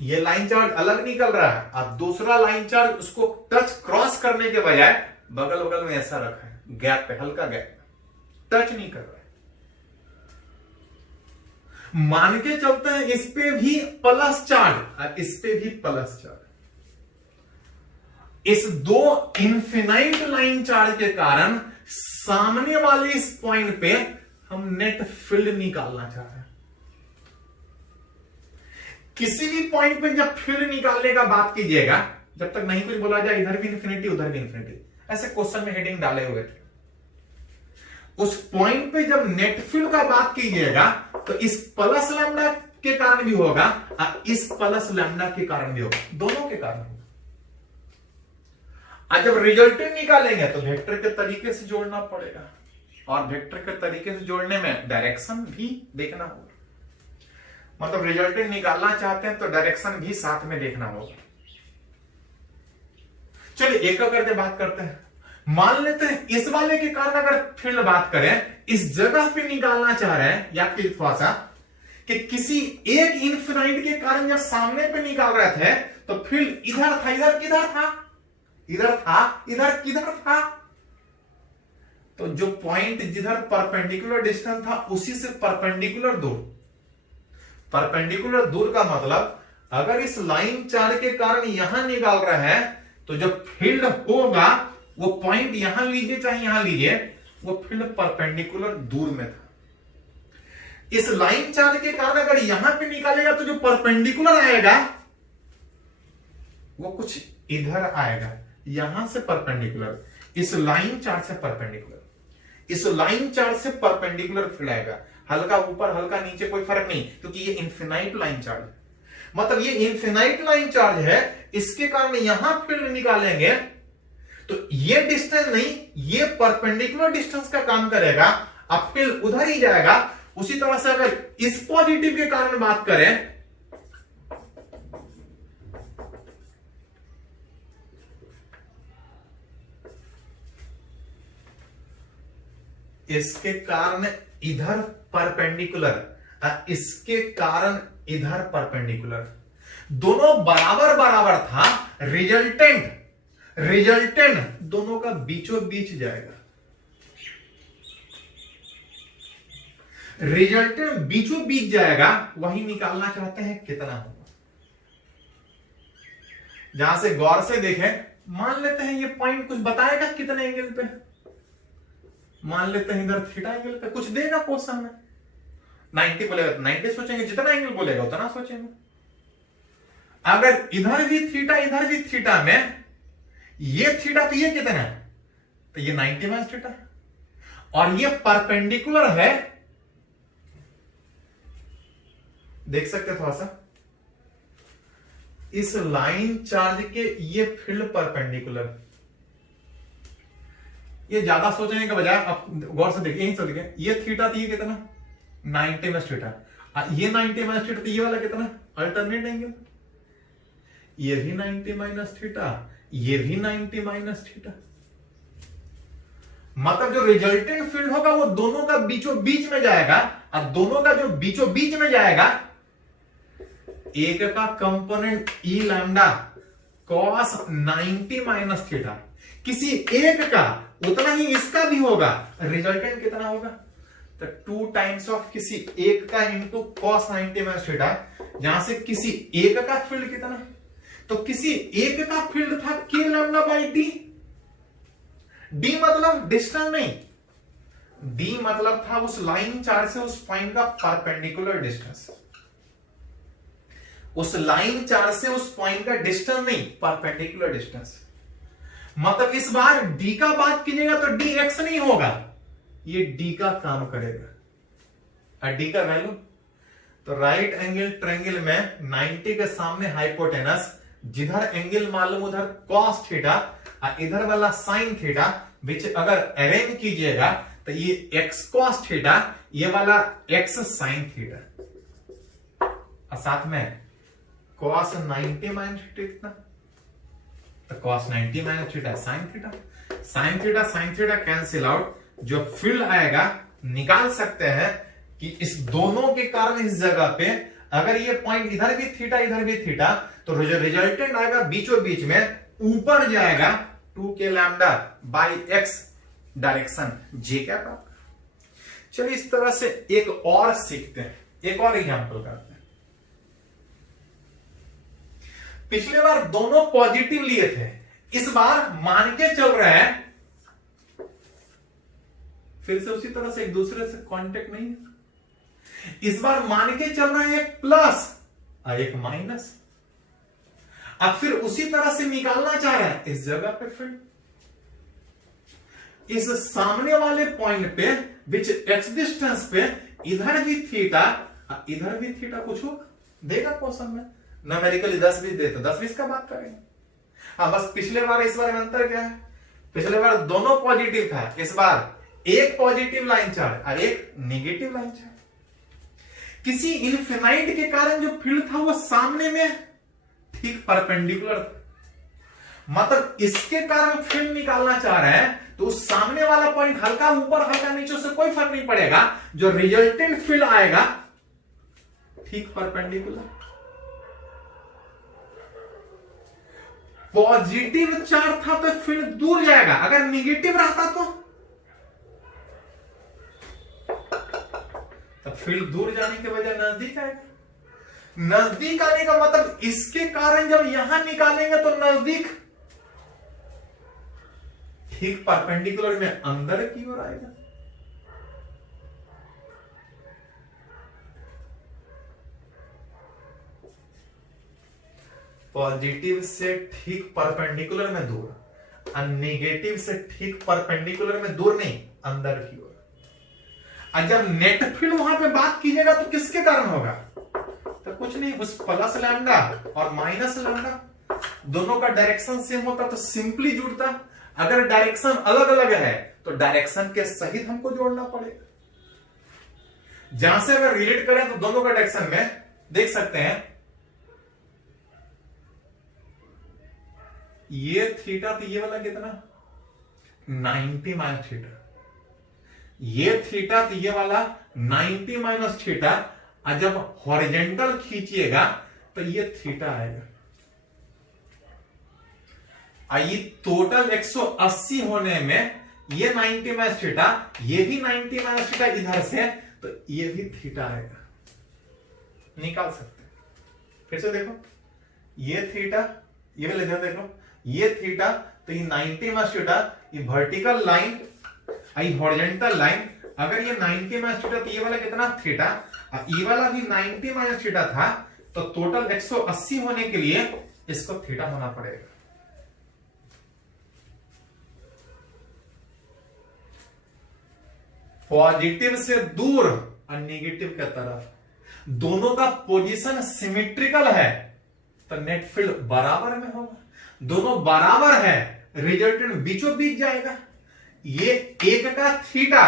ये लाइन चार्ज अलग निकल रहा है और दूसरा लाइन चार्ज उसको टच क्रॉस करने के बजाय बगल बगल में ऐसा रखा है, गैप पे, हल्का गैप, टच नहीं कर रहा है। मान के चलते हैं इस पे भी प्लस चार्ज और इस पे भी प्लस चार्ज। इस दो इन्फिनाइट लाइन चार्ज के कारण सामने वाले इस पॉइंट पे हम नेट फील्ड निकालना चाह रहे हैं। किसी भी पॉइंट पे जब फील्ड निकालने का बात कीजिएगा, जब तक नहीं कुछ बोला जाए इधर भी इंफिनिटी उधर भी इंफिनिटी, ऐसे क्वेश्चन में हेडिंग डाले हुए थे। उस पॉइंट पे जब नेट फील्ड का बात कीजिएगा तो इस प्लस लैम्डा के कारण भी होगा और इस प्लस लैम्डा के कारण भी होगा, दोनों के कारण होगा। आज जब रिजल्टेंट निकालेंगे तो वेक्टर के तरीके से जोड़ना पड़ेगा और वेक्टर के तरीके से जोड़ने में डायरेक्शन भी देखना होगा। मतलब रिजल्टेंट निकालना चाहते हैं तो डायरेक्शन भी साथ में देखना होगा। चलिए एक करके बात करते हैं। मान लेते हैं इस वाले के कारण अगर फील्ड बात करें, इस जगह पे निकालना चाह रहे हैं या फिर थोड़ा सा कि किसी एक इन्फिनाइट के कारण जब सामने पे निकाल रहे थे तो फील्ड इधर था, इधर किधर था, इधर था, इधर किधर था। तो जो पॉइंट जिधर परपेंडिकुलर डिस्टेंस था उसी से परपेंडिकुलर दूर। परपेंडिकुलर दूर का मतलब अगर इस लाइन चार्ज के कारण यहां निकाल रहे हैं तो जो फील्ड होगा वो पॉइंट यहां लीजिए चाहे यहां लीजिए, वो फील्ड परपेंडिकुलर दूर में था। इस लाइन चार्ज के कारण अगर यहां पे निकालेगा तो जो परपेंडिकुलर आएगा वो कुछ इधर आएगा, यहां से परपेंडिकुलर, इस लाइन चार्ज से परपेंडिकुलर, इस लाइन चार्ज से परपेंडिकुलर फील्ड आएगा। हल्का ऊपर हल्का नीचे कोई फर्क नहीं, क्योंकि ये इन्फिनाइट लाइन चार्ज है। मतलब ये इन्फिनाइट लाइन चार्ज है, इसके कारण यहां फील्ड निकालेंगे तो ये डिस्टेंस नहीं, ये परपेंडिकुलर डिस्टेंस का काम करेगा, अब फील्ड उधर ही जाएगा। उसी तरह से अगर इस पॉजिटिव के कारण बात करें, इसके कारण इधर परपेंडिकुलर, इसके कारण इधर परपेंडिकुलर, दोनों बराबर बराबर था। रिजल्टेंट दोनों का बीचों बीच जाएगा। रिजल्टेंट बीचों बीच जाएगा, वही निकालना चाहते हैं कितना होगा। जहां से गौर से देखें, मान लेते हैं ये पॉइंट कुछ बताएगा कितने एंगल पे, मान लेते हैं इधर थीटा एंगल पे कुछ देगा क्वेश्चन में। 90 बोलेगा तो 90 सोचेंगे, जितना एंगल बोलेगा उतना सोचेंगे। अगर इधर भी थीटा इधर भी थीटा में ये थीटा तो ये कितना है, तो ये 90 माइनस थीटा है और ये परपेंडिकुलर है। देख सकते थोड़ा सा, इस लाइन चार्ज के ये फील्ड परपेंडिकुलर, ये ज्यादा सोचने के बजाय आप गौर से देखिए, यही से देखिए, ये थीटा तो ये कितना 90 माइनस थीटा, ये 90 माइनस थीटा, तो ये वाला कितना अल्टरनेट एंगल, ये भी 90 माइनस थीटा, ये भी 90 माइनस थीटा। मतलब जो रिजल्टेंट फील्ड होगा वो दोनों का बीचों बीच में जाएगा और दोनों का जो बीचों बीच में जाएगा, एक का component E lambda cos 90 minus theta, किसी एक का उतना ही इसका भी होगा। रिजल्टेंट कितना होगा, तो 2 टाइम्स ऑफ किसी एक का इंटू कॉस 90 माइनस थीटा, जहां से किसी एक का फील्ड कितना, तो किसी एक का फील्ड था के लैम्डा बाई डी। डी मतलब डिस्टेंस नहीं, डी मतलब था उस लाइन चार्ज से उस पॉइंट का परपेंडिकुलर डिस्टेंस, उस लाइन चार्ज से उस पॉइंट का डिस्टेंस नहीं, परपेंडिकुलर डिस्टेंस। मतलब इस बार डी का बात कीजिएगा तो डी एक्स नहीं होगा, ये डी का काम करेगा। और डी का वैल्यू, तो राइट एंगल ट्रायंगल में 90 के सामने हाइपोटेनस, जिधर एंगल मालूम उधर कॉस थीटा और इधर वाला साइन थीटा, विच अगर अरेंज कीजिएगा तो ये एक्स कॉस थीटा, ये वाला एक्स साइन थीटा, और साथ में cos 90 माइनस थीटा कितना, तो cos 90 minus theta sin theta, sin theta cancel out, जो फील्ड आएगा निकाल सकते हैं कि इस दोनों के कारण इस जगह पे अगर ये पॉइंट इधर भी थीटा तो जो रिजल्टेंट आएगा बीचों बीच में ऊपर जाएगा 2k lambda by x direction j क्या प्राप्त। चलिए इस तरह से एक और सीखते हैं, एक और एग्जांपल करते हैं। पिछले बार दोनों पॉजिटिव लिए थे, इस बार मान के चल रहे हैं फिर से उसी तरह से एक दूसरे से कांटेक्ट नहीं है, इस बार मान के चल रहे हैं एक प्लस और एक माइनस। अब फिर उसी तरह से निकालना चाह रहे हैं इस जगह पे, फिर इस सामने वाले पॉइंट पे विच एक्स डिस्टेंस पे इधर भी थीटा कुछ हो देगा क्वेश्चन में, न्यूमेरिकली 10 20 दे तो 10 20 का बात करेंगे। हाँ बस पिछले बार इस बार में अंतर क्या है, पिछले बार दोनों पॉजिटिव था, इस बार एक पॉजिटिव लाइन चार्ज और एक नेगेटिव लाइन चार्ज। किसी इनफिनाइट के कारण जो फील्ड था वो सामने में ठीक परपेंडिकुलर था, मतलब इसके कारण फील्ड निकालना चाह रहे हैं तो उस सामने वाला पॉइंट हल्का ऊपर हल्का नीचे से कोई फर्क नहीं पड़ेगा, जो रिजल्टेंट फील्ड आएगा ठीक परपेंडिकुलर। पॉजिटिव चार्ज था तो फील्ड दूर जाएगा, अगर निगेटिव रहता तो फील्ड दूर जाने के बजाय नजदीक आएगा। नजदीक आने का मतलब इसके कारण जब यहां निकालेंगे तो नजदीक ठीक परपेंडिकुलर में अंदर की ओर आएगा। पॉजिटिव से ठीक परपेंडिकुलर में दूर और नेगेटिव से ठीक परपेंडिकुलर में दूर नहीं, अंदर की ओर। और जब नेट फील्ड वहां पे बात कीजिएगा तो किसके कारण होगा, तो कुछ नहीं, उस प्लस लैम्डा और माइनस लैम्डा दोनों का डायरेक्शन सेम होता तो सिंपली जुड़ता। अगर डायरेक्शन अलग अलग है तो डायरेक्शन के सहित हमको जोड़ना पड़ेगा। जहां से अगर रिलेट करें तो दोनों का डायरेक्शन में देख सकते हैं, ये थीटा तो ये वाला कितना 90 माइनस थीटा, ये थीटा तो ये वाला 90 माइनस थीटा, और जब हॉरिजेंटल खींचिएगा तो ये थीटा आएगा। ये टोटल 180 होने में ये 90 माइनस थीटा, ये भी 90 माइनस थीटा इधर से, तो ये भी थीटा आएगा, निकाल सकते हैं। फिर से देखो, ये थीटा, ये वाले इधर देखो, ये थीटा तो ये 90 माइनस थीटा, ये वर्टिकल लाइन आई हॉरिजेंटल लाइन, अगर ये 90 माइनस थीटा तो ये वाला कितना थीटा, और ये वाला भी 90 माइनस थीटा था, तो टोटल 180 होने के लिए इसको थीटा होना पड़ेगा। पॉजिटिव से दूर और नेगेटिव की तरफ, दोनों का पोजीशन सिमेट्रिकल है तो नेट फील्ड बराबर में होगा। दोनों बराबर है, रिजल्टेंट बीचों बीच जाएगा। ये एक का थीटा,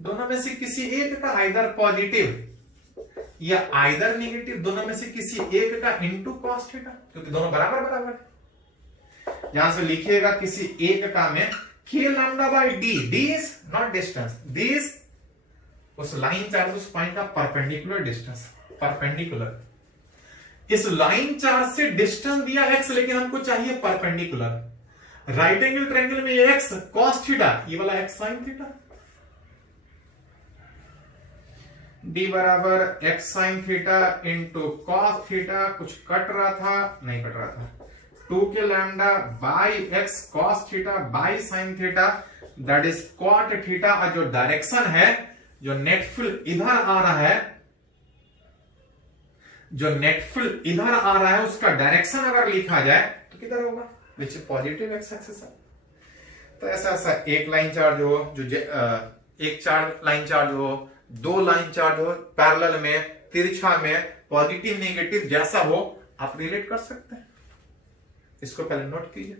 दोनों में से किसी एक का आइदर पॉजिटिव या आइदर नेगेटिव, दोनों में से किसी एक का इनटू कॉस थीटा, क्योंकि दोनों बराबर बराबर है। यहां से लिखिएगा किसी एक का में k lambda by d, d is not distance, d is उस लाइन चार्ज उस पॉइंट का परपेंडिकुलर डिस्टेंस, परपेंडिकुलर। इस लाइन चार्ज से डिस्टेंस दिया x, लेकिन हमको चाहिए परपेंडिकुलर। राइट एंगल ट्रायंगल में ये x cos थीटा, ये वाला x sin थीटा, d बराबर x sin theta into cos theta, कुछ कट रहा था नहीं कट रहा था, 2k lambda by x cos theta by sin theta, that is cot theta. और जो डायरेक्शन है, जो नेट फील्ड इधर आ रहा है, जो नेट फील्ड इधर आ रहा है, उसका डायरेक्शन अगर लिखा जाए तो किधर होगा, विच पॉजिटिव एक्स एक्सिस है। तो ऐसा ऐसा एक लाइन चार्ज हो, जो एक लाइन चार्ज हो, दो लाइन चार्ज हो, पैरेलल में, तिरछा में, पॉजिटिव नेगेटिव जैसा हो आप रिलेट कर सकते हैं। इसको पहले नोट कीजिए।